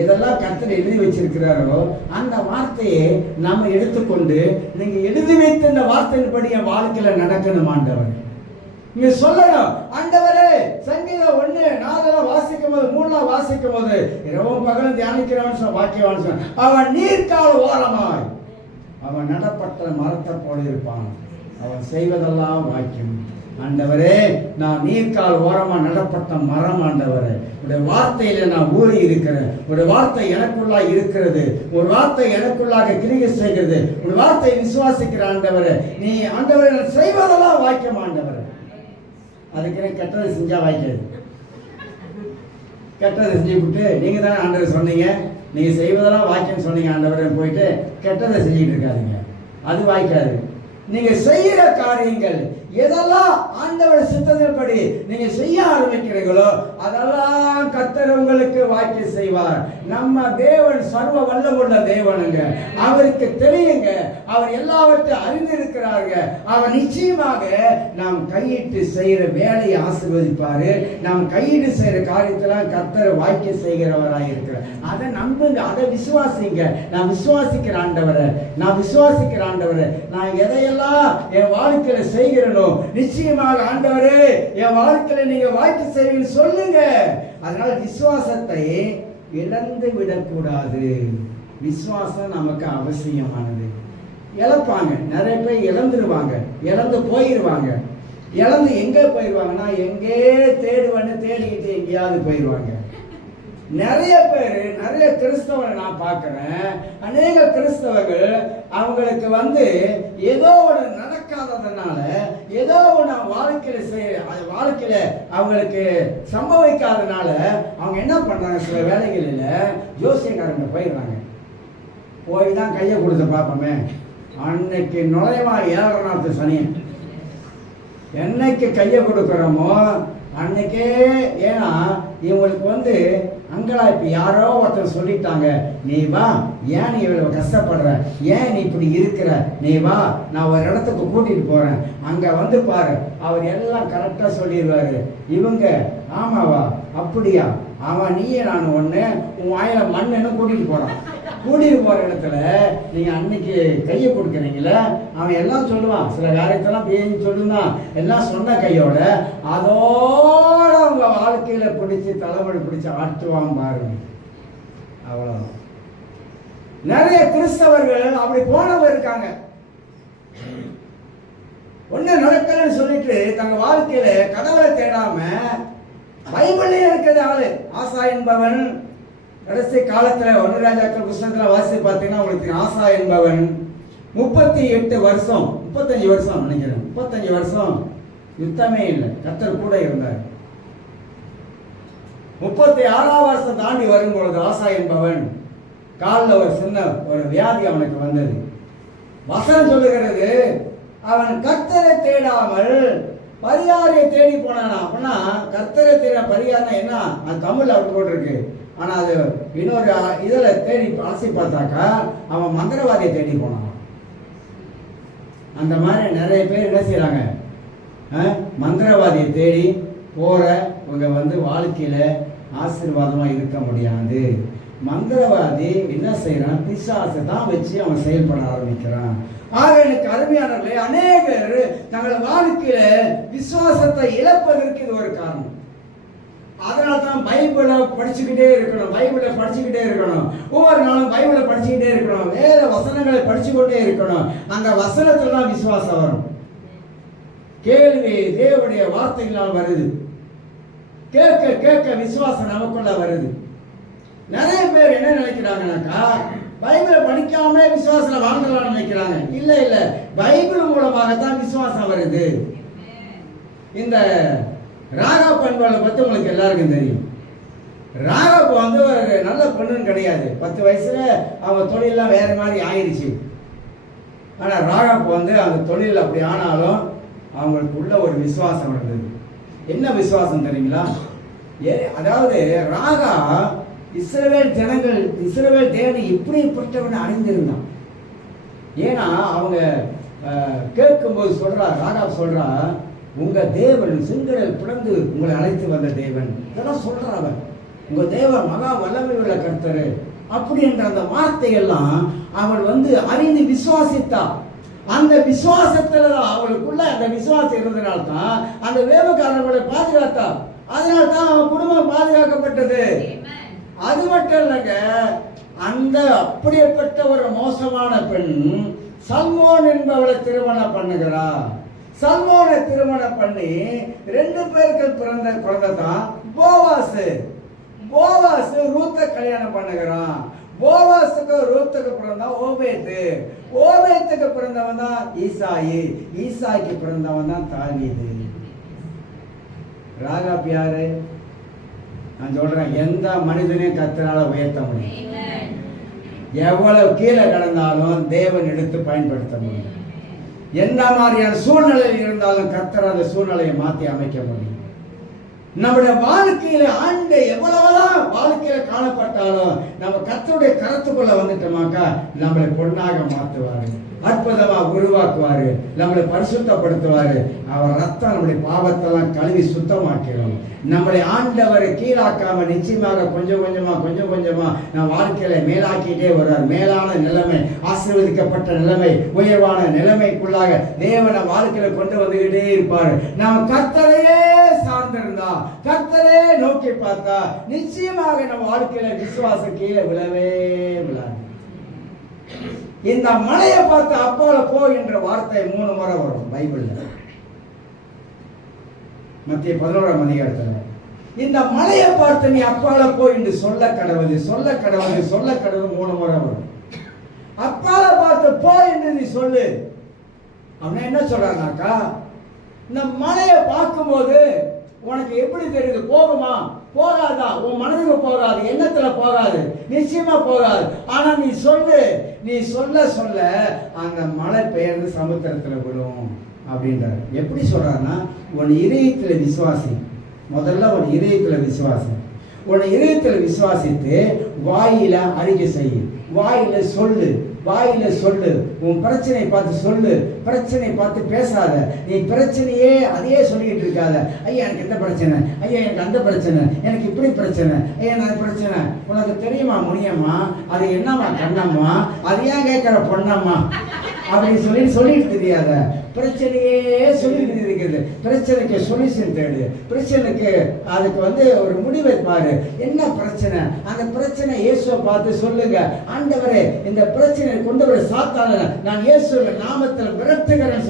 எதெல்லாம் கர்த்தர் எழுதி வச்சிருக்கிறாரோ அந்த வார்த்தையை நாம எடுத்துக்கொண்டு, நீங்க எழுதி வைத்த இந்த வார்த்தையின்படி என் வாழ்க்கையில நடக்கணும் ஆண்டவர். நீங்க சொல்லணும், ஆண்டவரே சங்கீதம் 1:4 வாசிக்கும் போது 3 வாசிக்கும் போது இரவும் பகலும் தியானிக்கிறவன் வாக்கியவான் சொன்ன, அவன் நீர்க்கால் ஓரமாய் அவன் நடப்பட்ட மரத்தை போல இருப்பான், அவன் செய்வதெல்லாம் வாக்கியம். ஆண்டவரே நான் நீர்க்கால் ஓரமா நடப்பட்ட மரம் ஆண்டவரே, உடைய வார்த்தையில நான் ஊறி இருக்கிறேன். உடைய வார்த்தை எனக்குள்ளாக இருக்கிறது. ஒரு வார்த்தை எனக்குள்ளாக கிரியை செய்கிறது. ஒரு வார்த்தை விசுவாசிக்கிற ஆண்டவரே, நீ ஆண்டவரே செய்வதெல்லாம் வாக்கியம் ஆண்டவரே. அதுக்கு கெட்டதை செஞ்சா வாய்க்காது. கெட்டதை செஞ்சு விட்டு நீங்க தான் ஆண்டவர் சொன்னீங்க, நீங்க செய்வதெல்லாம் வாக்கியம் சொன்னீங்க ஆண்டவரே, போயிட்டு கெட்டதை செஞ்சுட்டு இருக்காதீங்க, அது வாய்க்காது. நீங்க செய்யற காரியங்கள் எதெல்லாம் ஆண்டவர் சித்தத்தின்படி நீங்க செய்ய ஆரம்பிக்கிறீங்களோ அதெல்லாம் கர்த்தர் உங்களுக்கு வாய்க்க செய்வார். நம்ம தேவன் சர்வ வல்லமுள்ள தேவனுங்க. அவருக்கு தெரியுங்க, அவர் எல்லாவற்றையும் அறிந்திருக்கிறாங்க. அவர் நிச்சயமாக நாம் கையிட்டு செய்யற வேலையை ஆசீர்வதிப்பாரு. நாம் கையிட்டு செய்யற காரியத்தெல்லாம் கர்த்தர் வாய்க்க செய்கிறவராக இருக்கிறார். அதை நம்புங்க, அதை விசுவாசிங்க. நான் விசுவாசிக்கிற ஆண்டவரை, நான் விசுவாசிக்கிற ஆண்டவரை, நான் எதையெல்லாம் என் வாழ்க்கையில செய்கிறேனோ நிச்சயமாக ஆண்டவரே என் வாழ்க்கையில நீங்க வாய்க்கு செய்வீங்க சொல்லுங்க. அதனால விசுவாசத்தை இழந்து விடக்கூடாது. விசுவாசம் நமக்கு அவசியமானது. இழப்பாங்க, நிறைய பேர் இழந்துருவாங்க, இழந்து போயிடுவாங்க. இழந்து எங்க போயிடுவாங்கன்னா, எங்கே தேடுவான்னு தேடிக்கிட்டு எங்கேயாவது போயிடுவாங்க. நிறைய பேர், நிறைய கிறிஸ்தவரை நான் பார்க்கிறேன். அநேக கிறிஸ்தவர்கள் அவங்களுக்கு வந்து ஏதோ ஒன்று நடக்காததுனால, ஏதோ ஒன்று வாழ்க்கையில அவங்களுக்கு சம்பவிக்காதனால அவங்க என்ன பண்றாங்க, சில வேலைகளில் ஜோசியக்காரங்க போயிடுறாங்க. போய் தான் கையை கொடுத்து பார்ப்போமே. அன்னைக்கு நுழைவான் 7 நாள் சனியன். என்னைக்கு கையை கொடுக்குறோமோ அன்னைக்கே. ஏன்னா இவங்களுக்கு அங்கலாய்ப்பு. யாரோ ஒருத்தர் சொல்லிட்டாங்க, நீ வா, ஏன் நீ இவ்வளவு கஷ்டப்படுற, ஏன் நீ இப்படி இருக்கிற, நீ வா, நான் ஒரு இடத்துக்கு கூட்டிட்டு போறேன், அங்க பாரு, அவர் எல்லாம் கரெக்டா சொல்லிடுவாரு. இவங்க ஆமாவா அப்படியா, அவன் நீயே நான் ஒண்ணு, உன் வாயில மண்ணுன்னு கூட்டிட்டு போறான். கூட்டிட்டு போற இடத்துல நீங்க அன்னைக்கு கையை கொடுக்குறீங்களே, அவன் எல்லாம் சொல்லுவான், சில காரியத்தெல்லாம் பேசி சொல்லுதான், எல்லாம் சொன்ன கையோட அதோட அவங்க வாழ்க்கையில பிடிச்சி தலைமுறை பிடிச்சி ஆட்டுவான் பாருங்க. அவ்வளவுதான். நிறைய கிறிஸ்தவர்கள் அப்படி போனவங்க இருக்காங்க. ஒண்ணு நடக்கலன்னு சொல்லிட்டு தங்க வாழ்க்கையில கடவுளை தேடாம பைபிளே இருக்கிற ஆளு. ஆசா என்பவன் கடைசி காலத்துல 1 ராஜாக்கள் புத்தகத்துல வாசி பார்த்தீங்கன்னா உங்களுக்கு ஆசா என்பவன் 38 வருஷம் 35 வருஷம் நினைக்கிறேன், 35 வருஷம் யுத்தமே இல்லை, கர்த்தர் கூட இருந்தார். 36ஆம் வருஷம் தாண்டி வரும்பொழுது ஆசா என்பவன் காலில் ஒரு சின்ன ஒரு வியாதி அவனுக்கு வந்தது. வசனம் சொல்லுகிறது, அவன் கர்த்தரை தேடாமல் பரிகாரியை தேடி போனானா. அப்படின்னா கர்த்தரை தேட பரிகாரம் என்ன, அது தமிழ் அப்படி போட்டிருக்கு. ஆனா அது இன்னொரு இதுல தேடி அலசி பார்த்தாக்கா அவன் மந்திரவாதியை தேடி போனான். அந்த மாதிரி நிறைய பேர் என்ன செய்யறாங்க, மந்திரவாதியை தேடி போறவங்க வாழ்க்கையில ஆசீர்வாதமா இருக்க முடியாது. மந்திரவாதி என்ன செய்யறான், பிசாசை தான் வச்சு அவன் செயல்பட ஆரம்பிக்கிறான். ஆக எனக்கு அருமையானவர்களே, அநேகர் தங்கள் வாழ்க்கையில விசுவாசத்தை இழப்பதற்கு இது ஒரு காரணம். அதனால தான் பைபிளை படிச்சுக்கிட்டே இருக்கணும், பைபிளை படிச்சுக்கிட்டே இருக்கணும், ஒவ்வொரு நாளும் பைபிளை படிச்சுக்கிட்டே இருக்கணும், வேற வசனங்களை படிச்சுக்கொண்டே இருக்கணும். அந்த வசனத்துல தான் விசுவாசம் வரும். கேள்வி தேவனுடைய வார்த்தைகளால் வருது, கேட்க கேட்க விசுவாசம் நமக்குள்ள வருது. நிறைய பேர் என்ன நினைக்கிறாங்கன்னாக்கா, பைபிளை படிக்காமலே விசுவாசம் வாங்கலாம்னு நினைக்கிறாங்க. இல்ல இல்ல, பைபிள் மூலமாகத்தான் விசுவாசம் வருது. இந்த ராகாப் பண்பாளை பத்தி உங்களுக்கு எல்லாருக்கும் தெரியும். ராகாப் ஒரு நல்ல பொண்ணுன்னு கிடையாது. 10 வயசுல அவங்க தொழிலெல்லாம் வேற மாதிரி ஆயிடுச்சு. ஆனா ராகாப் அந்த தொழில் அப்படி ஆனாலும் அவங்களுக்கு உள்ள ஒரு விசுவாசம் இருந்தது. என்ன விசுவாசம் தெரியுங்களா? அதாவது ராகா இஸ்ரவேல் ஜனங்கள், இஸ்ரவேல் தேவனை இப்படிப்பட்டவனை அறிந்திருந்தான். ஏன்னா அவங்க கேட்கும்போது சொல்றா, ராகாப் சொல்றா, உங்க தேவன் செங்கடல் பிளந்து உங்களை அழைத்து வந்த தேவன், இதெல்லாம் சொல்றான் அவன். உங்க தேவன் மகா வல்லமை உள்ள கர்த்தர் அப்படி என்ற அந்த வார்த்தையெல்லாம் அவள் அறிந்து விசுவாசித்தா. அந்த விசுவாசத்துல தான் அவளுக்குள்ள அந்த விசுவாசம் இருந்தனால்தான் அந்த வேவுக்காரர்களை பாதுகாத்தா. அதனால்தான் அவன் குடும்பம் பாதுகாக்கப்பட்டது. அது மட்டும் இல்லைங்க, அந்த அப்படிப்பட்ட ஒரு மோசமான பெண் சல்மோன் என்பவளை திருமணம் பண்ணுகிறா. சல்மோனை திருமணம் பண்ணி 2 பேருக்கு பிறந்த குழந்தை தான் போவாசு. போவாசு ரூத்தை கல்யாணம் பண்ணுகிறான். போவாசுக்கு ரூத்துக்கு பிறந்தான் ஓபேத்து. ஓபேத்துக்கு பிறந்தவன் தான் ஈசாயி. ஈசாய்க்கு பிறந்தவன் தான் தாவீது. ராகாப் யாரு? நான் சொல்றேன், எந்த மனிதனையும் கர்த்தரால உயர்த்த முடியும். எவ்வளவு கீழே கடந்தாலும் தேவன் எடுத்து பயன்படுத்த முடியும். எந்த மாதிரியான சூழ்நிலையில் இருந்தாலும் கர்த்தர் அந்த சூழ்நிலையை மாற்றி அமைக்க முடியும். நம்முடைய வாழ்க்கையில ஆண்டு எவ்வளவுதான் வாழ்க்கையில காணப்பட்டாலும் நம்ம கர்த்தருடைய கரத்துக்குள்ள வந்துட்டோமாக்கா நம்மளை பொன்னாக மாற்றுவாரு, அற்புதமா உருவாக்குவாரு, நம்மளை பரிசுத்தப்படுத்துவாரு. அவர் ரத்தம் நம்முடைய பாவத்தெல்லாம் கழுவி சுத்தமாக்கிறோம். நம்மளை ஆண்டவரை கீழாக்காம நிச்சயமாக கொஞ்சம் கொஞ்சமா நம்ம வாழ்க்கையில மேலாக்கிட்டே வருவார். மேலான நிலைமை, ஆசீர்வதிக்கப்பட்ட நிலைமை, உயர்வான நிலைமைக்குள்ளாக தேவனை வாழ்க்கையில கொண்டு வந்துகிட்டே இருப்பாரு. நாம் கர்த்தரையே சார்ந்திருந்தா, கர்த்தரே நோக்கி பார்த்தா நிச்சயமாக நம்ம வாழ்க்கையில விசுவாசம் கீழே விழவே விழாது. இந்த மலையை பார்த்து அப்பால போ என்ற வார்த்தை 3 முறை வரும் பைபிள்ல. மத்திய 11ஆம் அதிகாரத்துல இந்த மலையை பார்த்து நீ அப்பால போ என்று சொல்ல கடவுது 3 முறை வரும். அப்பால பார்த்து போ என்று நீ சொல்லு. அவன் என்ன சொல்றானாக்கா, இந்த மலையை பார்க்கும்போது உனக்கு எப்படி தெரியுது, போகுமா போகாதா? உன் மனதுக்கு போகாது, எண்ணத்துல போகாது, நிச்சயமா போகாது. ஆனா நீ சொல்ல சொல்ல அந்த மழை பெயர்ந்து சமுத்திரத்துல விடும் அப்படின்றாரு. எப்படி சொல்றாருன்னா, உன் இதயத்துல விசுவாசி. முதல்ல உன் இதயத்துல விசுவாசி. உன் இதயத்துல விசுவாசித்து வாயில அறிக்கை செய்ய, வாயில சொல்லு. உன் பிரச்சனை பார்த்து சொல்லு, பிரச்சனை பார்த்து பேசாத. நீ பிரச்சனையே அதையே சொல்லிக்கிட்டு இருக்காத. ஐயா எனக்கு இந்த பிரச்சனை, ஐயா எனக்கு அந்த பிரச்சனை, எனக்கு இப்படி பிரச்சனை, ஐயா நான் பிரச்சனை. உனக்கு தெரியுமா முனியம்மா, அது என்னம்மா கண்ணம்மா, அது ஏன் கேட்கிற பொண்ணம்மா அப்படின்னு சொல்லிட்டு தெரியாத. பிரச்சனையே சொல்லிட்டு இருக்குது. பிரச்சனைக்கு சொல்யூஷன் தேடு. பிரச்சனைக்கு அதுக்கு ஒரு முடிவை பாரு. என்ன பிரச்சனை? அந்த பிரச்சனை இயேசுவை பார்த்து சொல்லுங்க. ஆண்டவரே இந்த பிரச்சனை கொண்டு வர சாத்தான நான் இயேசுவின் நாமத்தில் விரட்டுகிறேன்னு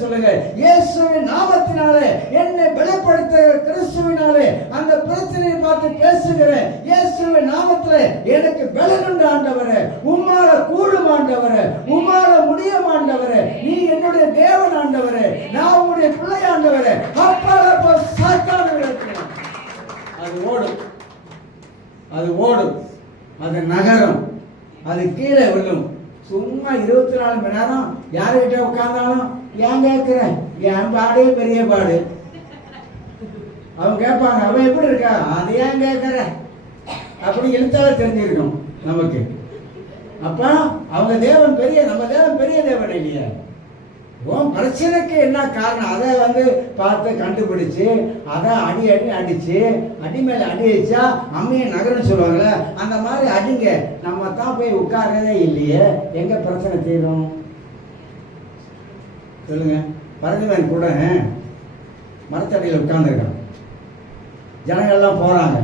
சொல்லுங்க. இயேசுவின் நாமத்தினாலே என்னை பலப்படுத்த கிறிஸ்துவினாலே அந்த பிரச்சனையை பார்த்து பேசுகிறேன். இயேசுவின் நாமத்தில் எனக்கு பலனுண்டு ஆண்டவரே, உம்மால கூடும் ஆண்டவரே, உம்மால முடியும் ஆண்டவரே, நீ என்னுடைய தேவன் ஆண்டவரே, நான் உங்களுடைய பிள்ளை ஆண்டவரே. அப்பால சாத்தான அது ஓடும், அது நகரம், அது கீழே விழும். சும்மா 24 மணி நேரம் யாருக்கிட்ட உட்கார்ந்தாலும் ஏன் கேட்கிற, என் பாடே பெரிய பாடு. அவங்க கேட்பாங்க, அவன் எப்படி இருக்கா, அது ஏன் கேட்கிற அப்படி இழுத்தாலே தெரிஞ்சிருக்கும் நமக்கு. அப்ப அவங்க தேவன் பெரிய, நம்ம தேவன் பெரிய தேவன் இல்லையா? உன் பிரச்சனைக்கு என்ன காரணம் அதை பார்த்து கண்டுபிடிச்சு அதை அடிச்சு அடி மேல அடி வச்சா அம்மையை நகரன்னு சொல்லுவாங்கல்ல, அந்த மாதிரி அடிங்க. நம்ம தான் போய் உட்காரதே இல்லையே, எங்க பிரச்சனை தீரும் சொல்லுங்க? பரஞ்சவன் கூட மரத்தடியில் உட்கார்ந்துருக்கான். ஜனங்கள்லாம் போறாங்க,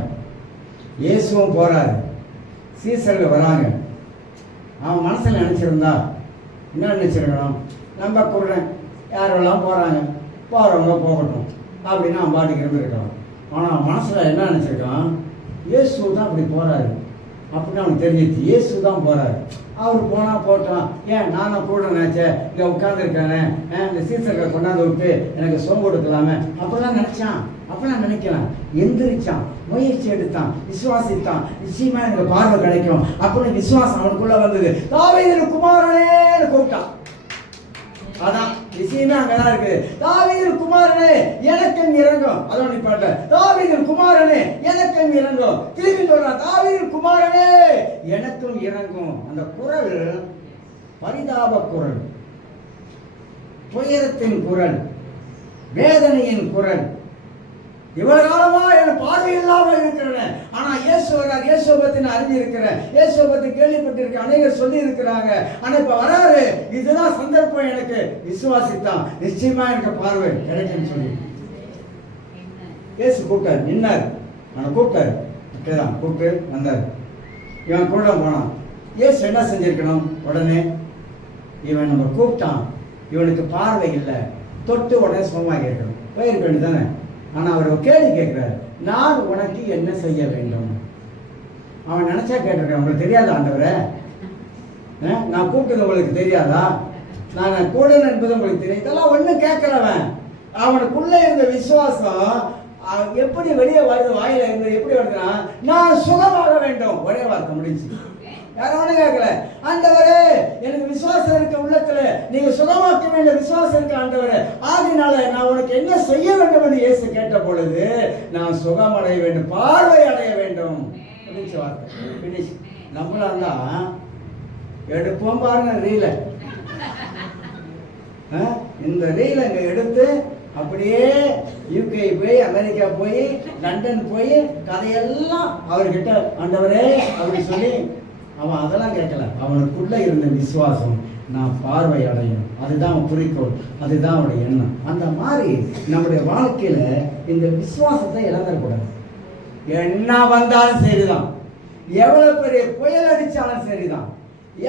இயேசுவும் போறாரு, சீசர்கள் வராங்க. அவன் மனசில் நினச்சிருந்தா என்ன நினச்சிருக்கணும்? நம்ம கூட யாரெல்லாம் போகிறவங்க போகட்டும் அப்படின்னு அவன் பாட்டுக்கு இருந்திருக்கான். ஆனால் அவன் மனசில் என்ன நினச்சிருக்கான்? இயேசு தான் அப்படி போகிறாரு அப்படின்னு அவனுக்கு தெரிஞ்சிச்சு. இயேசு தான் போகிறாரு, அவர் போனால் போட்டோம். ஏன் நானும் கூட நினச்சேன், இங்கே உட்காந்துருக்கானே, இந்த சீசர்களை கொண்டாந்து விட்டு எனக்கு சோம் கொடுக்கலாமே அப்படிலாம் நினச்சான். அப்படிலாம் நினைக்கலாம். எந்திரிச்சான், முயற்சி எடுத்தான், விசுவாசித்தான், நிச்சயமா எனக்கு பார்வை கிடைக்கும் அப்படின்னு விசுவாசம் அவனுக்குள்ள வந்தது. தாவீதின் குமாரனே கூப்பிட்டான். அதான் விஷயமே அங்கதான் இருக்கு. தாவீதின் குமாரனே எனக்கு இறங்கும். அதான் நீ பாட்ட, தாவீதின் குமாரனே எனக்கு இறங்கும். திரும்பி சொல்றான், தாவீதின் குமாரனே எனக்கும் இறங்கும். அந்த குரல் பரிதாப குரல், துயரத்தின் குரல், வேதனையின் குரல். இவ்வளவு காலமா என் பார்வை இல்லாமல் இருக்கிறேன், ஆனா இயேசு வர்றார், இயேசுவை பத்தி நான் அறிஞ்சிருக்கிறேன், இயேசுவை பத்தி கேள்விப்பட்டிருக்கேன், அநேகர் சொல்லி இருக்கிறாங்க. ஆனா இப்ப வராரு, இதுதான் சந்தர்ப்பம், எனக்கு விசுவாசித்தான், நிச்சயமா எனக்கு பார்வை கிடைக்குன்னு சொல்லி இயேசு கூப்பிட்டாரு. நின்னாரு, அவனை கூப்பிட்டாரு, கூப்பிட்டு வந்தாரு. இவன் கூட போனான். இயேசு என்ன செஞ்சிருக்கணும்? உடனே இவன் நம்ம கூப்பிட்டான், இவனுக்கு பார்வை இல்லை, தொட்டு உடனே சுகமாகி இருக்கணும், போயிருக்க வேண்டியதானே. ஆனால் அவர் கேள்வி கேட்கிறார், நான் உனக்கு என்ன செய்ய வேண்டும்? அவன் நினைச்சா கேட்டிருக்கேன், உங்களுக்கு தெரியாதா ஆண்டவரே? நான் கூப்பிட்டது உங்களுக்கு தெரியாதா? நான் கூட என்பது உங்களுக்கு தெரியும். இதெல்லாம் ஒன்றும் கேட்கலவன். அவனுக்குள்ள இருந்த விசுவாசம் எப்படி வெளியே வருது, வாயில இருந்து எப்படி வருதுன்னா, நான் சுகமாக வேண்டும். ஒரே வார்த்தை முடிஞ்சு. யாரும் கேட்கல, ஆண்டவரே எனக்கு விசுவாசம் இருக்க உள்ளத்துல, நீங்க சுகமாக்க வேண்டிய விசுவாசம் இருக்க ஆண்டவரே, ஆகினால நான் உனக்கு என்ன செய்ய வேண்டும் என்று இயேசு கேட்ட பொழுது, நான் சுகம் அடைய வேண்டும், பார்வை அடைய வேண்டும். நம்மளாம் தான் எடுப்போம் பாருங்க ரீல, இந்த ரீல இங்க எடுத்து அப்படியே யூகே போய், அமெரிக்கா போய், லண்டன் போய் கதையெல்லாம் அவர்கிட்ட ஆண்டவரே அப்படி சொல்லி அவன் அதெல்லாம் கேட்கல. அவனுக்குள்ள இருந்த விசுவாசம், நான் பார்வை அடையும், அதுதான் அவன் குறிக்கோள், அதுதான் அவனுடைய எண்ணம். அந்த மாதிரி நம்முடைய வாழ்க்கையில இந்த விசுவாசத்தை இழந்துடக்கூடாது. என்ன வந்தாலும் சரிதான், எவ்வளவு பெரிய புயல் அடிச்சாலும் சரிதான்,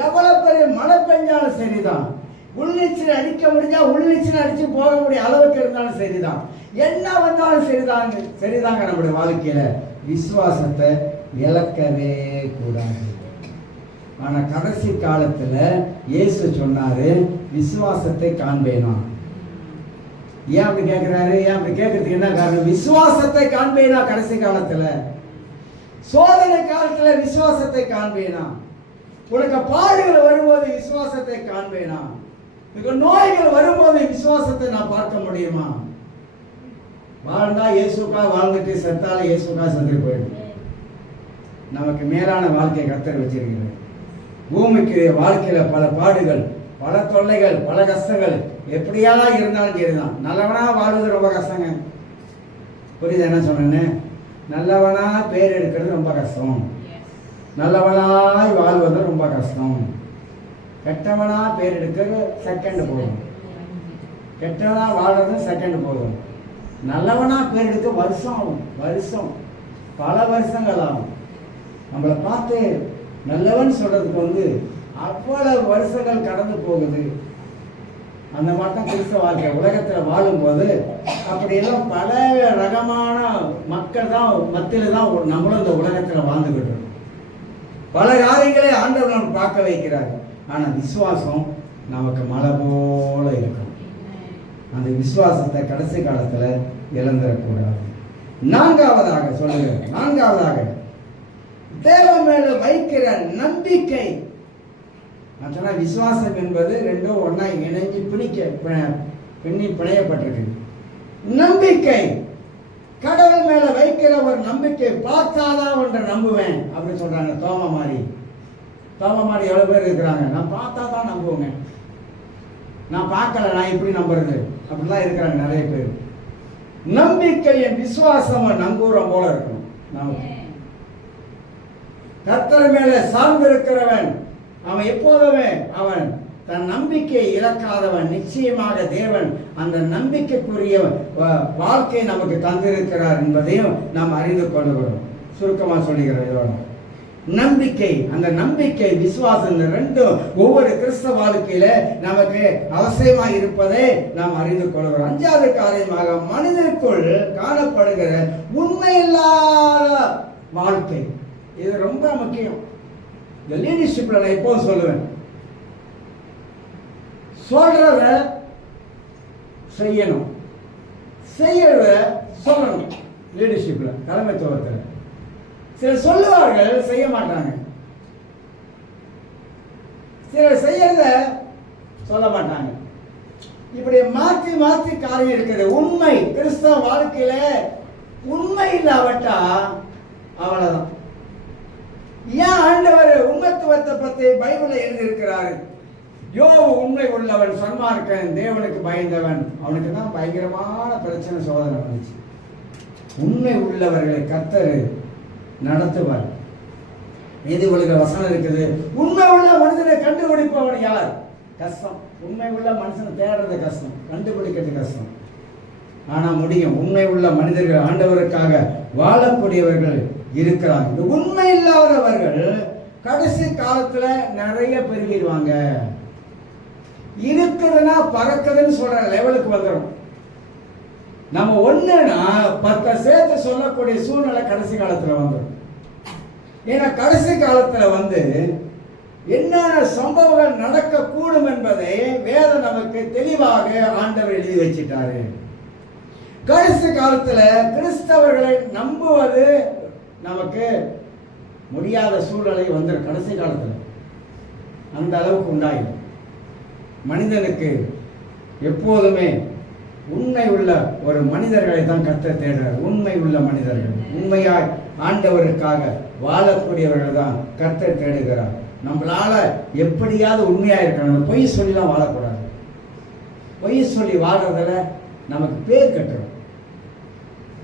எவ்வளவு பெரிய மழை பெஞ்சாலும் சரிதான், உள்நீச்சல் அடிக்க முடிஞ்சா உள்நீச்சல் அடிச்சு போக முடிய அளவுக்கு இருந்தாலும் சரிதான், என்ன வந்தாலும் சரிதாங்க. நம்முடைய வாழ்க்கையில விசுவாசத்தை இழக்கவே கூடாது. ஆனா கடைசி காலத்துல இயேசு சொன்னாரு, விசுவாசத்தை காண்பேனா. ஏன் அப்படி கேட்கிறாரு? ஏன் அப்படி கேட்கறதுக்கு என்ன காரணம்? விசுவாசத்தை காண்பேனா கடைசி காலத்துல, சோதனை காலத்துல விசுவாசத்தை காண்பேனா, உனக்கு பாடுகள் வரும்போது விசுவாசத்தை காண்பேனா, நோய்கள் வரும்போது விசுவாசத்தை நான் பார்க்க முடியுமா? வாழ்ந்தா இயேசுக்கா வாழ்ந்துட்டு செத்தால இயேசுக்கா செத்துட்டு போயிடும். நமக்கு மேலான வாழ்க்கையை கர்த்தர் வச்சிருக்கிறார். பூமிக்கு வாழ்க்கையில பல பாடுகள், பல தொல்லைகள், பல கஷ்டங்கள் எப்படியா இருந்தாலும் சரிதான். நல்லவனா வாழ்வது ரொம்ப கஷ்டங்க. புரியுது என்ன சொன்னேன்னு? நல்லவனா பேர் எடுக்கிறது ரொம்ப கஷ்டம், நல்லவனாய் வாழ்வது ரொம்ப கஷ்டம். கெட்டவனா பேர் எடுக்கிறது செகண்ட் போதும், கெட்டவனா வாழ்றது செகண்ட் போதும். நல்லவனா பேர் எடுக்க வருஷம் ஆகும், வருஷம் பல வருஷங்கள் ஆகும். நம்மளை பார்த்து நல்லவன் சொல்றதுக்கு அவ்வளவு வருஷங்கள் கடந்து போகுது. அந்த மாதிரி தான் கிறிஸ்தவ வாழ்க்கை. உலகத்தில் வாழும்போது அப்படியெல்லாம் பல ரகமான மக்கள் தான் மத்தியில் தான் நம்மளும் இந்த உலகத்தில் வாழ்ந்துகிட்டு இருக்கோம். பல காரியங்களை ஆண்டவர் நம்ம பார்க்க வைக்கிறார். ஆனால் விசுவாசம் நமக்கு மலை போல இருக்கும். அந்த விசுவாசத்தை கடைசி காலத்தில் இழந்துடக்கூடாது. நான்காவதாக சொல்லுங்க, நான்காவதாக தேவன் மேல வைக்கிற நம்பிக்கை. விசுவாசம் என்பது ரெண்டும் ஒன்னா இணைஞ்சு பின்னி பிணையப்பட்டிருக்கு. நம்பிக்கை, கடவுள் மேல வைக்கிற ஒரு நம்பிக்கை. பார்த்தாதான் ஒன்றை நம்புவேன் அப்படின்னு சொல்றாங்க. தோமா மாதிரி எவ்வளவு பேர் இருக்கிறாங்க. நான் பார்த்தா தான் நம்புவேங்க, நான் பார்க்கல நான் எப்படி நம்புறது அப்படிலாம் இருக்கிறாங்க நிறைய பேர். நம்பிக்கையின் விசுவாசமா நங்கூரம் போல இருக்கணும். நமக்கு கர்த்தர் மேல சார்ந்திருக்கிறவன் அவன் எப்போதுமே அவன் தன் நம்பிக்கையை இழக்காதவன். நிச்சயமாக தேவன் அந்த நம்பிக்கைக்குரிய வாழ்க்கை நமக்கு தந்திருக்கிறார் என்பதையும் நாம் அறிந்து கொள்ளுகிறோம். சுருக்கமா சொல்லுகிறோம். நம்பிக்கை, அந்த நம்பிக்கை விசுவாசம், இந்த ரெண்டும் ஒவ்வொரு கிறிஸ்தவ வாழ்க்கையில நமக்கு அவசியமாக இருப்பதை நாம் அறிந்து கொள்கிறோம். அஞ்சாவது காரியமாக மனிதனுக்குள் காணப்படுகிற உண்மையில்லாத வாழ்க்கை. இது ரொம்ப முக்கியம். இந்த லீடர்ஷிப்ல நான் எப்போது சொல்லுவேன், சொல்றத செய்யணும், செய்யறத சொல்லணும். லீடர்ஷிப்ல தலைமைத்துவத்தில் சிலர் சொல்லுவார்கள், செய்ய மாட்டாங்க. சிலர் செய்யறத சொல்ல மாட்டாங்க. இப்படி மாற்றி மாற்றி காரியம் இருக்குது. உண்மை கிறிஸ்தவ வாழ்க்கையில உண்மை இல்லாவட்டா அவ்வளவுதான். ஏன் ஆண்டவர் உண்மைத்துவத்தை பற்றி பைபிளை எழுதியிருக்கிறாரு? யோபு உண்மை உள்ளவன், சன்மார்க்கன், தேவனுக்கு பயந்தவன். அவனுக்கு தான் பயங்கரமான பிரச்சனை, சோதனை வந்துச்சு. உண்மை உள்ளவர்களை கர்த்தர் நடத்துவார். நீதிமொழிகள் வசனம் இருக்குது, உண்மை உள்ள மனிதனை கண்டுபிடிப்பவன் யார்? கஷ்டம். உண்மை உள்ள மனுஷனை தேடுறது கஷ்டம், கண்டுபிடிக்கிறது கஷ்டம். ஆனா முடியும். உண்மை உள்ள மனிதர்கள், ஆண்டவருக்காக வாழக்கூடியவர்கள் இருக்கிறாங்க. உண்மை இல்லாதவர்கள் கடைசி காலத்துல நிறைய பெருகிடுவாங்க. இருக்குதுன்னா பறக்குதுன்னு சொல்ற லெவலுக்கு வந்துடும். நம்ம ஒண்ணுன்னா 10 சேர்த்து சொல்லக்கூடிய சூழ்நிலை கடைசி காலத்துல வந்துடும். ஏன்னா கடைசி காலத்துல என்னென்ன சம்பவங்கள் நடக்க கூடும் என்பதை வேதம் நமக்கு தெளிவாக ஆண்டவர் எழுதி வச்சிட்டாரு. கடைசி காலத்துல கிறிஸ்தவர்களை நம்புவது நமக்கு முடியாத சூழ்நிலை வந்துடும். கடைசி காலத்துல அந்த அளவுக்கு உண்டாயிடும். மனிதனுக்கு எப்போதுமே உண்மை உள்ள ஒரு மனிதர்களை தான் கர்த்தர் தேடுறார். உண்மை உள்ள மனிதர்கள், உண்மையாய் ஆண்டவருக்காக வாழக்கூடியவர்கள் தான் கர்த்தர் தேடுகிறார். நம்மளால எப்படியாவது உண்மையா இருக்கணும். பொய் சொல்லிலாம் வாழக்கூடாது. பொய் சொல்லி வாழ்றதுல நமக்கு பேர் கட்டுறோம்.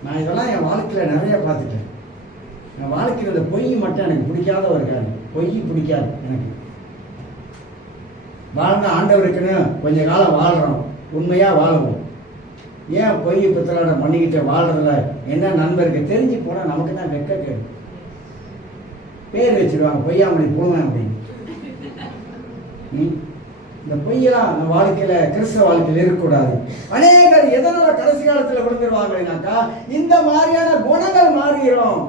நான் இதெல்லாம் என் வாழ்க்கையில நிறைய பார்த்துட்டேன். என் வாழ்க்கையில் இந்த பொய் மட்டும் எனக்கு பிடிக்காத ஒரு காரியம். பொய் பிடிக்காது எனக்கு. வாழ்ந்த ஆண்டவருக்குன்னு கொஞ்ச காலம் வாழ்றோம், உண்மையா வாழுவோம். ஏன் பொய் பித்தலாட பண்ணிக்கிட்டு வாழ்றதுல என்ன நண்பருக்கு தெரிஞ்சு போனா நமக்கு தான் வெக்க கேடு. பேர் வச்சிருவாங்க, பொய்யாமணி போங்க அப்படின்னு. இந்த பொய்யெல்லாம் நம்ம வாழ்க்கையில, கிறிஸ்தவ வாழ்க்கையில் இருக்கக்கூடாது. அநேகர் எதனால கடைசி காலத்துல விழுந்துருவாங்கன்னாக்கா, இந்த மாதிரியான குணங்கள் மாறிடும்.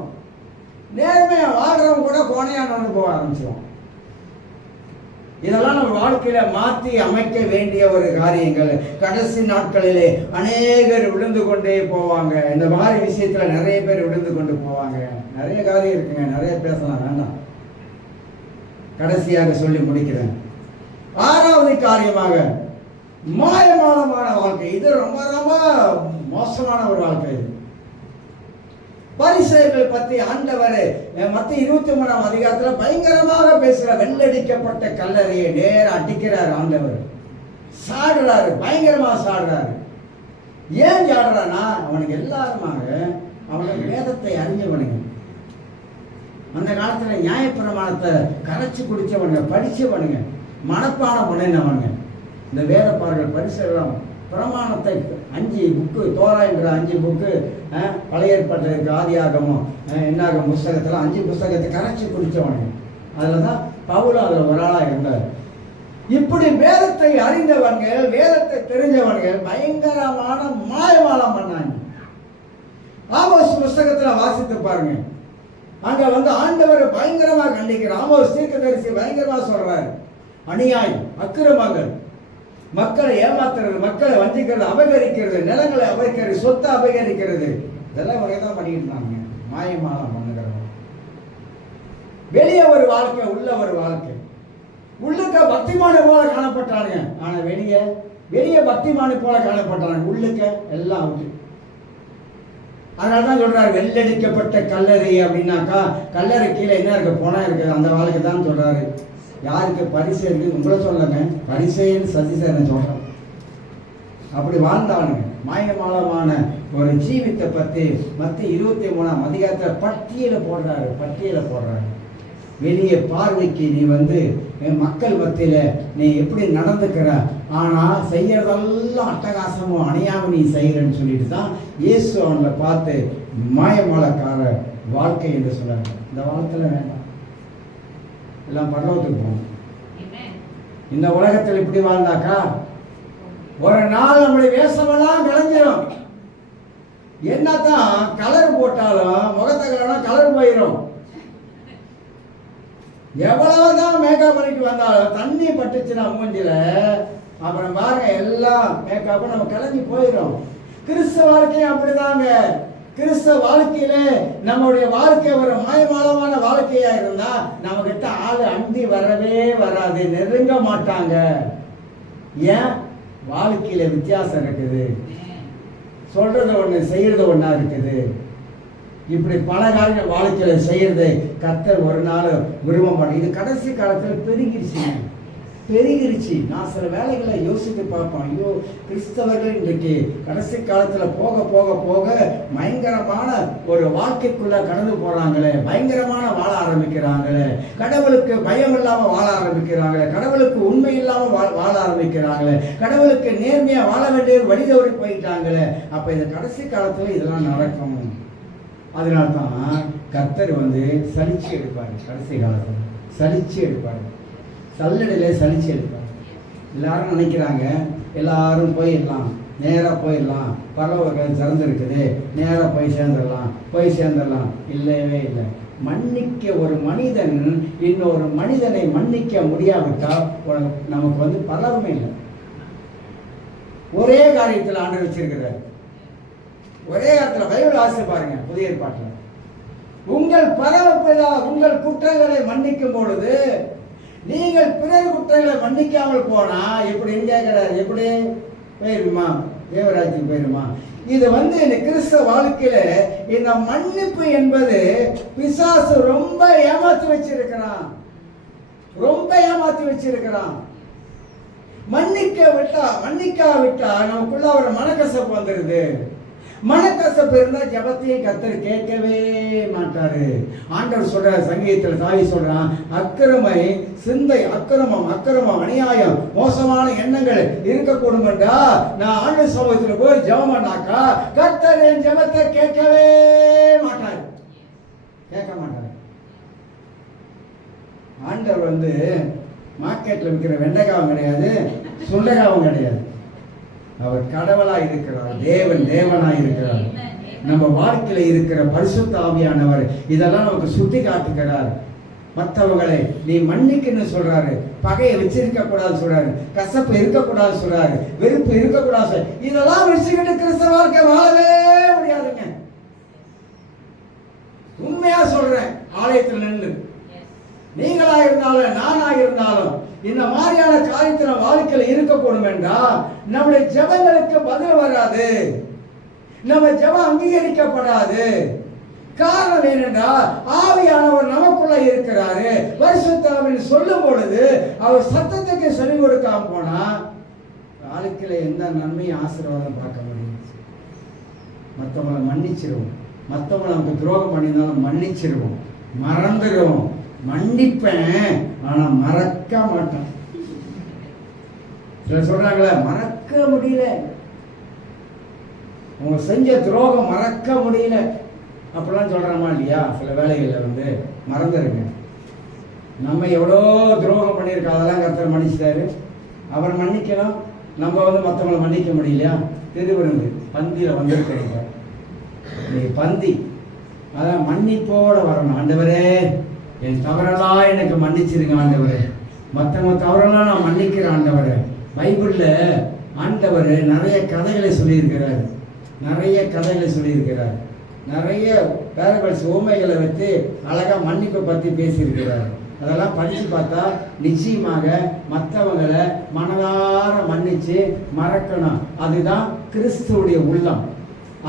நேர்மையா வாழ்றவங்க கூட கோணையானவங்க போக ஆரம்பிச்சிடும். இதெல்லாம் நம்ம வாழ்க்கையில மாற்றி அமைக்க வேண்டிய ஒரு காரியங்கள். கடைசி நாட்களிலே அநேகர் விழுந்து கொண்டே போவாங்க. இந்த மாதிரி விஷயத்துல நிறைய பேர் விழுந்து கொண்டு போவாங்க. நிறைய காரியம் இருக்குங்க, நிறைய பேசலாம், வேண்டாம். கடைசியாக சொல்லி முடிக்கிறேன். 6வது காரியமாக மாயமானமான வாழ்க்கை. இது ரொம்ப ரொம்ப மோசமான ஒரு வாழ்க்கை. பரிசேயர்கள் பத்தி ஆண்டவர் மத்திய 23ஆம் அதிகாரத்துல பயங்கரமாக பேசுற. வெள்ளடிக்கப்பட்ட கல்லறையை நேர அடிக்கிறார் ஆண்டவர். சாடுறாரு, பயங்கரமா சாடுறாரு. ஏன் சாடுறானா, அவனுக்கு எல்லாருமாக அவனுக்கு வேதத்தை அறிஞ்சவனுங்க. அந்த காலத்துல நியாயப்பிரமாணத்தை கரைச்சி குடிச்சவனுங்க, படிச்சவனுங்க, மனப்பாடம் பண்ணினவனுங்க. இந்த வேதப்பார்கள் பரிசேயர்கள் பிரமாணத்தை 5 புக்கு, தோராயங்கிற 5 புக்கு, பழைய ஏற்பாட்டில் இருக்க ஆதியாகமும் என்னாகும் புஸ்தகத்தில் 5 புஸ்தகத்தை கரைச்சி குடித்தவனுங்க. அதில் தான் பவுல் அதில் ஒரு ஆளாக இருந்தார். இப்படி வேதத்தை அறிந்தவர்கள், வேதத்தை தெரிஞ்சவர்கள் பயங்கரமான மாயமாலம் பண்ணாங்க. ஆமோஸ் புஸ்தகத்தில் வாசித்து பாருங்க. அங்க ஆண்டவர் பயங்கரமாக கண்டிக்கிறார். ஆமோஸ் தீர்க்கதரிசி பயங்கரமா சொல்றாரு. அநியாயம், அக்கிரமங்கள், மக்களை ஏமாத்துறது, மக்களை வஞ்சிக்கிறது, அபகரிக்கிறது, நிலங்களை அபகரிக்கிறது, சொத்தை அபகரிக்கிறது, இதெல்லாம் வகைதான் பண்ணிட்டு இருந்தாங்க. மாயமாலம் பண்ணுகிறவங்க. வெளியே ஒரு வாழ்க்கை, உள்ள ஒரு வாழ்க்கை. உள்ளுக்க பக்திமான போல காணப்பட்டானுங்க, ஆனா வெளியே பக்திமான போல காணப்பட்டானுங்க, உள்ளுக்க எல்லாம் அவுட்டு. அதனாலதான் சொல்றாரு வெள்ளடிக்கப்பட்ட கல்லறை அப்படின்னாக்கா, கல்லறை கீழே என்ன இருக்கு, போனா இருக்கு, அந்த வாழ்க்கை தான் சொல்றாரு. யாருக்கு பரிசேயருக்கு உங்களை சொல்லங்க, பரிசேயன் சதிசேயனை சொல்றேன். அப்படி வாழ்ந்தானுங்க. மாயமாலமான ஒரு ஜீவித்தை பத்தி மத்திய 23ஆம் அதிகாரத்துல பட்டியல போடுறாரு. வெளியே பார்வைக்கு நீ மக்கள் மத்தியில நீ எப்படி நடந்துக்கிற, ஆனா செய்யறதெல்லாம் அட்டகாசமும் அணியாம நீ செய்யறன்னு சொல்லிட்டு தான் இயேசு அவனை பார்த்து மாயமாலக்கார வாழ்க்கை என்று சொல்றாங்க. இந்த வாழ்க்கையில வேண்டாம், எல்லாம் பரலோகத்துக்கு போகணும். இந்த உலகத்தில் இப்படி வாழ்ந்தாக்கா ஒரு நாள் நம்முடைய வேஷமெல்லாம் விளைஞ்சிடும். என்னத்தான் கலர் போட்டாலும் முகத்தை கலர் போயிடும். எவ்வளவுதான் மேக்கப் பண்ணிட்டு வந்தாலும் தண்ணி பட்டுச்சுன்னா மூஞ்சில, அப்புறம் பாருங்க எல்லாம் மேக்கப் நம்ம கிளம்பி போயிடும். கிறிஸ்தவ வாழ்க்கையும் அப்படிதாங்க. கிறிஸ்தவ வாழ்க்கையில நம்முடைய வாழ்க்கை ஒரு மாயமாலமான வாழ்க்கையா இருந்தா நம்ம கிட்ட ஆளு அண்டி வரவே வராது, நெருங்க மாட்டாங்க. ஏன்? வாழ்க்கையில வித்தியாசம் இருக்குது. சொல்றது ஒண்ணு, செய்யறது ஒண்ணா இருக்குது. இப்படி பல காரியங்கள் வாழ்க்கையில செய்யறது கர்த்தர் ஒரு நாள் விரும்ப மாட்டேன். இது கடைசி காலத்துல பெருகிருச்சு. நான் சில வேலைகளை யோசித்து பார்ப்பேன். ஐயோ, கிறிஸ்தவர்கள் இன்றைக்கு கடைசி காலத்துல போக போக போக பயங்கரமான ஒரு வாழ்க்கைக்குள்ள கடந்து போறாங்களே, பயங்கரமான வாழ ஆரம்பிக்கிறாங்களே, கடவுளுக்கு பயம் இல்லாம வாழ ஆரம்பிக்கிறாங்களே, கடவுளுக்கு உண்மை இல்லாம வாழ ஆரம்பிக்கிறாங்களே, கடவுளுக்கு நேர்மையா வாழ வேண்டிய வழிதவறி போயிட்டாங்களே. அப்ப இந்த கடைசி காலத்துல இதெல்லாம் நடக்கும். அதனால்தான் கர்த்தர் சலிச்சு எடுப்பாரு. கடைசி காலத்துல சலிச்சு எடுப்பாரு, சல்லடையில சலிச்சு எடுப்பாரு. எல்லாரும் நினைக்கிறாங்க எல்லாரும் போயிடலாம், நேராக போயிடலாம், பரவர்கள் திறந்துருக்குது, நேராக போய் சேர்ந்துடலாம். இல்லவே இல்லை. மன்னிக்க ஒரு மனிதன் இன்னொரு மனிதனை மன்னிக்க முடியாவிட்டால் நமக்கு பரவமே இல்லை. ஒரே காரியத்தில் ஆண்டு வச்சிருக்கிறார். ஒரே இடத்துல பைபிள் ஆசை பாருங்க, புதிய ஏற்பாட்டில் உங்கள் பரவப்பிதா உங்கள் குற்றங்களை மன்னிக்கும் பொழுது நீங்கள் பிறர் குற்றங்களை மன்னிக்காமல் போனா எப்படின்னு கேட்கிறாரு. எப்படி போயிருமா? தேவராஜ்யத்துக்கு போயிருமா? இது இந்த கிறிஸ்தவ வாழ்க்கையில இந்த மன்னிப்பு என்பது பிசாசு ரொம்ப ஏமாத்தி வச்சிருக்கிறான். மன்னிக்காவிட்டா நமக்குள்ள ஒரு மனக்கசப்பு வந்துருது. மனக்கசப்பு இருந்தா ஜபத்தையே கர்த்தர் கேட்கவே மாட்டாரு. ஆண்டவர் சொல்ற சங்கீதத்தில் தாவி சொல்றான், அக்கிரமம் அநியாயம் மோசமான எண்ணங்கள் இருக்கக்கூடும் என்றா நான் ஆண்டு சமூகத்தில் போய் ஜபம் பண்ணாக்கா கர்த்தர் என் ஜபத்தை கேட்கவே மாட்டார். ஆண்டவர் மார்க்கெட்ல விற்கிற வெண்டைக்காவும் கிடையாது, சுண்டைக்காவும் கிடையாது. அவர் கடவுளாய் இருக்கிறார், தேவனாய் இருக்கிறார். நம்ம வாழ்க்கையில இருக்கிற பரிசுத்த ஆவியானவர் இதெல்லாம் நமக்கு சுட்டி காட்டுகிறார். மற்றவங்களை நீ மன்னிக்கணும்னு சொல்றாரு. பகையை வச்சிருக்க கூடாது சொல்றாரு. கசப்பு இருக்கக்கூடாது சொல்றாரு. வெறுப்பு இருக்கக்கூடாது. இதெல்லாம் வச்சுக்கிட்டு கிறிஸ்தவ வாழ்க்கை வாழவே முடியாதுங்க. உண்மையா சொல்றேன். ஆலயத்தில் நின்று நீங்களா இருந்தாலும் நானா இருந்தாலும் இந்த மாதிரியான காரியத்தில் வாழ்க்கையில் இருக்கக்கூடும் என்றால் நம்முடைய ஜெபங்களுக்கு பதில் வராது. நம்ம ஜெபம் அங்கீகரிக்கப்படாது. காரணம் என்னென்றால் ஆவியானவர் நமக்குள்ள இருக்கிறாரு. பரிசுத்த ஆவின்னு சொல்லும் பொழுது அவர் சத்தத்துக்கு செவி கொடுக்காம போனா வாழ்க்கையில எந்த நன்மையும் ஆசீர்வாதம் பார்க்க முடியும். மற்றவங்களை மன்னிச்சிருவோம். மற்றவங்களை நமக்கு துரோகம் பண்ணியிருந்தாலும் மன்னிச்சிருவோம், மறந்துடுவோம். மன்னிப்பேன் ஆனா மறக்க மாட்டேன். சில சொல்றாங்களே மறக்க முடியல, உங்க செஞ்ச துரோகம் மறக்க முடியல அப்படிலாம் சொல்றாமா இல்லையா? சில வேலைகளில் மறந்துருங்க. நம்ம எவ்வளோ துரோகம் பண்ணியிருக்கோம், அதெல்லாம் கர்த்தர் மன்னிச்சிட்டாரு. அவர் மன்னிக்கணும், நம்ம மற்றவங்களை மன்னிக்க முடியலையா? திருவிருந்து பந்தியில் வந்திருக்கிறீங்க, நீ பந்தி அதான் மன்னிப்போட வரணும். ஆண்டவரே என் தவறெல்லாம் எனக்கு மன்னிச்சிருங்க ஆண்டவரே, மற்றவங்க தவறெல்லாம் நான் மன்னிக்கிறேன் ஆண்டவரே. பைபிளில் ஆண்டவர் நிறைய கதைகளை சொல்லியிருக்கிறார். நிறைய பேரபிள்ஸ் ஊமைகளை வச்சு அழகாக மன்னிப்பை பற்றி பேசியிருக்கிறார். அதெல்லாம் படித்து பார்த்தா நிச்சயமாக மற்றவங்களை மனதார மன்னிச்சு மறக்கணும். அதுதான் கிறிஸ்துவுடைய உள்ளம்,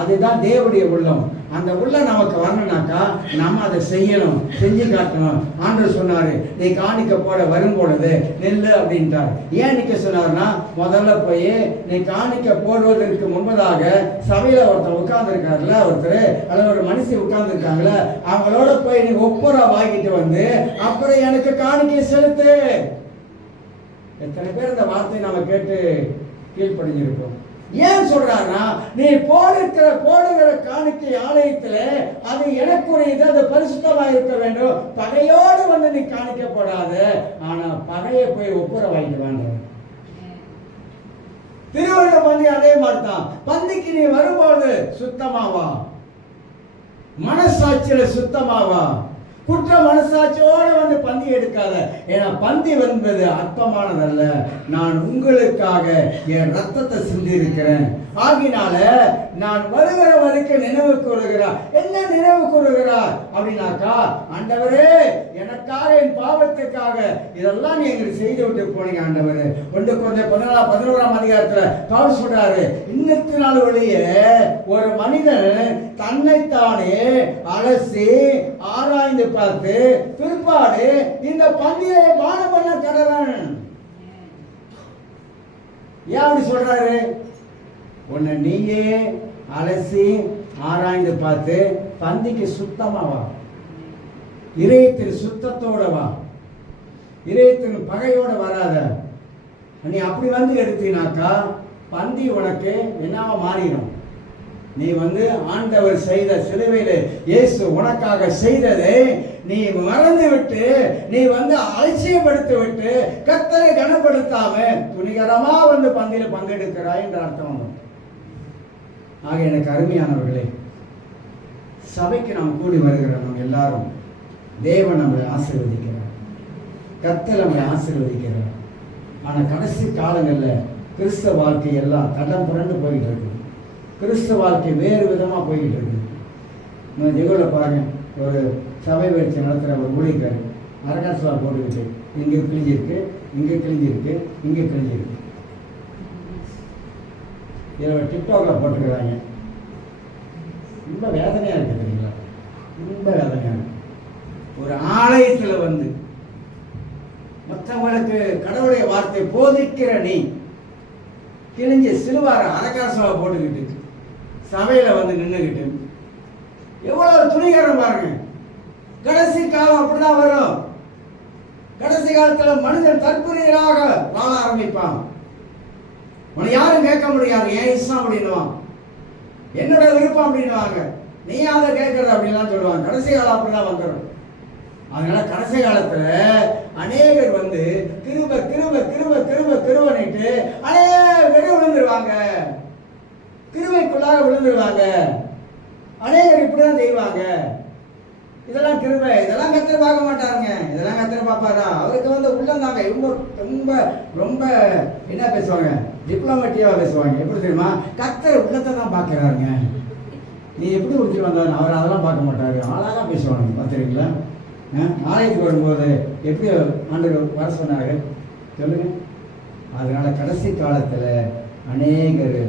அதுதான் தேவனுடைய உள்ளம். அந்த உள்ளம் நமக்கு வரணும்னாக்கா நம்ம அதை செய்யணும், செஞ்சு காட்டணும். ஆண்டவர் சொன்னாரு, நீ காணிக்க போட வரும்பொழுது நெல்லு அப்படின்ட்டார். ஏன் நிற்க சொன்னார்னா, முதல்ல போய் நீ காணிக்க போடுவதற்கு முன்பதாக சபையில ஒருத்தர் உட்கார்ந்துருக்காருல, ஒருத்தர் அல்லது ஒரு மனுஷி உட்கார்ந்துருக்காங்கள, அவங்களோட போய் நீ ஒப்புரா வாங்கிட்டு வந்து அப்புறம் எனக்கு காணிக்கை செலுத்து. எத்தனை பேர் இந்த வார்த்தையை நம்ம கேட்டு கீழ்ப்படிஞ்சிருக்கோம். ஏன் சொல்றாருன்னா, நீ போடுகிற காணிக்கை ஆலயத்தில் அது எனக்குரியது, அது பரிசுத்தமாக இருக்க வேண்டும். பகையோடு நீ காணிக்க போடாத, ஆனா பகையை போய் ஒப்புர வாங்கிட்டு வாங்க. திருவிழா பந்தி அதே மாதிரிதான். பந்திக்கு நீ வரும்போது சுத்தமாவா, மனசாட்சியில சுத்தமாவா, குற்ற மனசாட்சியோடு பந்தி எடுக்காத. ஏன்னா பந்தி என்பது அற்பமானதல்ல. நான் உங்களுக்காக என் ரத்தத்தை சிந்தி இருக்கிறேன். ஆகினால நான் வருகிற வரைக்கும் நினைவு கூறுகிறார். என்ன நினைவு கூறுகிறார் அப்படின்னாக்கா, ஆண்டவரே எனக்காக என் பாவத்துக்காக இதெல்லாம் நீங்க செய்து விட்டு போனீங்க ஆண்டவரே. 1 கொரிந்தியர் 11ஆம் அதிகாரத்துல பவுல் சொல்றாரு, இன்னத்து நாள் ஒழிய ஒரு மனிதன் தன்னைத்தானே அலசி ஆராய்ந்து பார்த்து பிற்பாடு இந்த பந்தியை பானம் பண்ண கடவன். ஏன் அப்படி சொல்றாரு? உன்னை நீயே அலசி ஆராய்ந்து பார்த்து பந்திக்கு சுத்தமா வா, இதயத்தின் சுத்தத்தோட வா, இதயத்தின் பகையோட வராத. நீ அப்படி எடுத்தீனாக்கா பந்தி உனக்கு என்னவா மாறிடும். நீ ஆண்டவர் செய்த சிலுவையில இயேசு உனக்காக செய்ததை நீ மறந்து விட்டு, நீ அலட்சியப்படுத்தி விட்டு, கர்த்தரை கனப்படுத்தாம துணிகரமா பந்தியில பங்கெடுக்கிறாய் என்ற அர்த்தம். ஆக எனக்கு அருமையானவர்களே, சபைக்கு நாம் கூடி வருகிற நம்ம எல்லாரும் தேவன் நம்மளை ஆசீர்வதிக்கிறார், கர்த்தர் நம்மளை ஆசீர்வதிக்கிறார். ஆனா கடைசி காலங்களில் கிறிஸ்தவ வாழ்க்கை எல்லாம் தடம் புரண்டு போயிட்டு இருக்கு. கிறிஸ்தவ வாழ்க்கை வேறு விதமாக போய்கிட்டு இருக்கு. நிகழ்வில் பாருங்க, ஒரு சபை வச்சு நடத்துகிற ஒரு ஊழியக்காரர் அரகாசுவா போட்டுக்கிட்டு இங்கே கிழிஞ்சிருக்கு, இங்கே கிழிஞ்சிருக்கு, இங்கே கிழிஞ்சிருக்கு. இதில் டிக்டாக்ல போட்டுக்கிறாங்க. ரொம்ப வேதனையாக இருக்குது இல்லைங்களா? ரொம்ப வேதனையாக இருக்கு. ஒரு ஆலயத்தில் மற்றவங்களுக்கு கடவுளுடைய வார்த்தை போதிக்கிற நீ கிழிஞ்ச சிலுவார அரகாசுவா போட்டுக்கிட்டு சபையில நின்றுகிட்டு எவ்வளவு துணிகரம் பாருங்க. கடைசி காலம் அப்படிதான் வரும். கடைசி காலத்துல மனிதன் தற்குறியராக வாழ ஆரம்பிப்பான். உன்னை யாரும் கேட்க முடியாது, ஏன் இஷ்டம் அப்படின்னுவான், என்னோட விருப்பம் அப்படின்னுவாங்க, நீ அதை கேட்கறது அப்படின்லாம் சொல்லுவாங்க. கடைசி காலம் அப்படிதான் வந்துடும். அதனால கடைசி காலத்துல அநேகர் கிருப கிருப கிருப கிருப கிருபனிட்டு அநேகர் விழுந்துருவாங்க, கிருபைக்குள்ளாக விழுந்துருவாங்க. அநேகர் இப்படிதான் செய்வாங்க. இதெல்லாம் கிருபை, இதெல்லாம் கர்த்தர் பார்க்க மாட்டாருங்க. இதெல்லாம் பார்ப்பாரா? அவருக்கு வந்து உள்ளந்தாங்க. இவங்க ரொம்ப ரொம்ப என்ன பேசுவாங்க, டிப்ளமேட்டிக்காக பேசுவாங்க. எப்படி தெரியுமா? கர்த்தர் உள்ளத்தை தான் பார்க்குறாருங்க. நீ எப்படி குடிச்சு வந்தாரு, அவர் அதெல்லாம் பார்க்க மாட்டாரு. அழகாக பேசுவாங்க. பார்த்துருக்கீங்களா? ஆலயத்துக்கு வரும்போது எப்படி ஆண்டவர் வர சொன்னாரு சொல்லுங்க. அதனால கடைசி காலத்தில் அநேகர்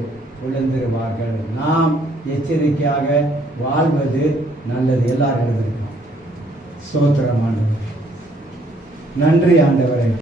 விழுந்துருவார்கள். நாம் எச்சரிக்கையாக வாழ்வது நல்லது. எல்லாரும் எழுதிருக்கோம். ஸ்தோத்திரம் ஆண்டவரே. நன்றி ஆண்டவரே.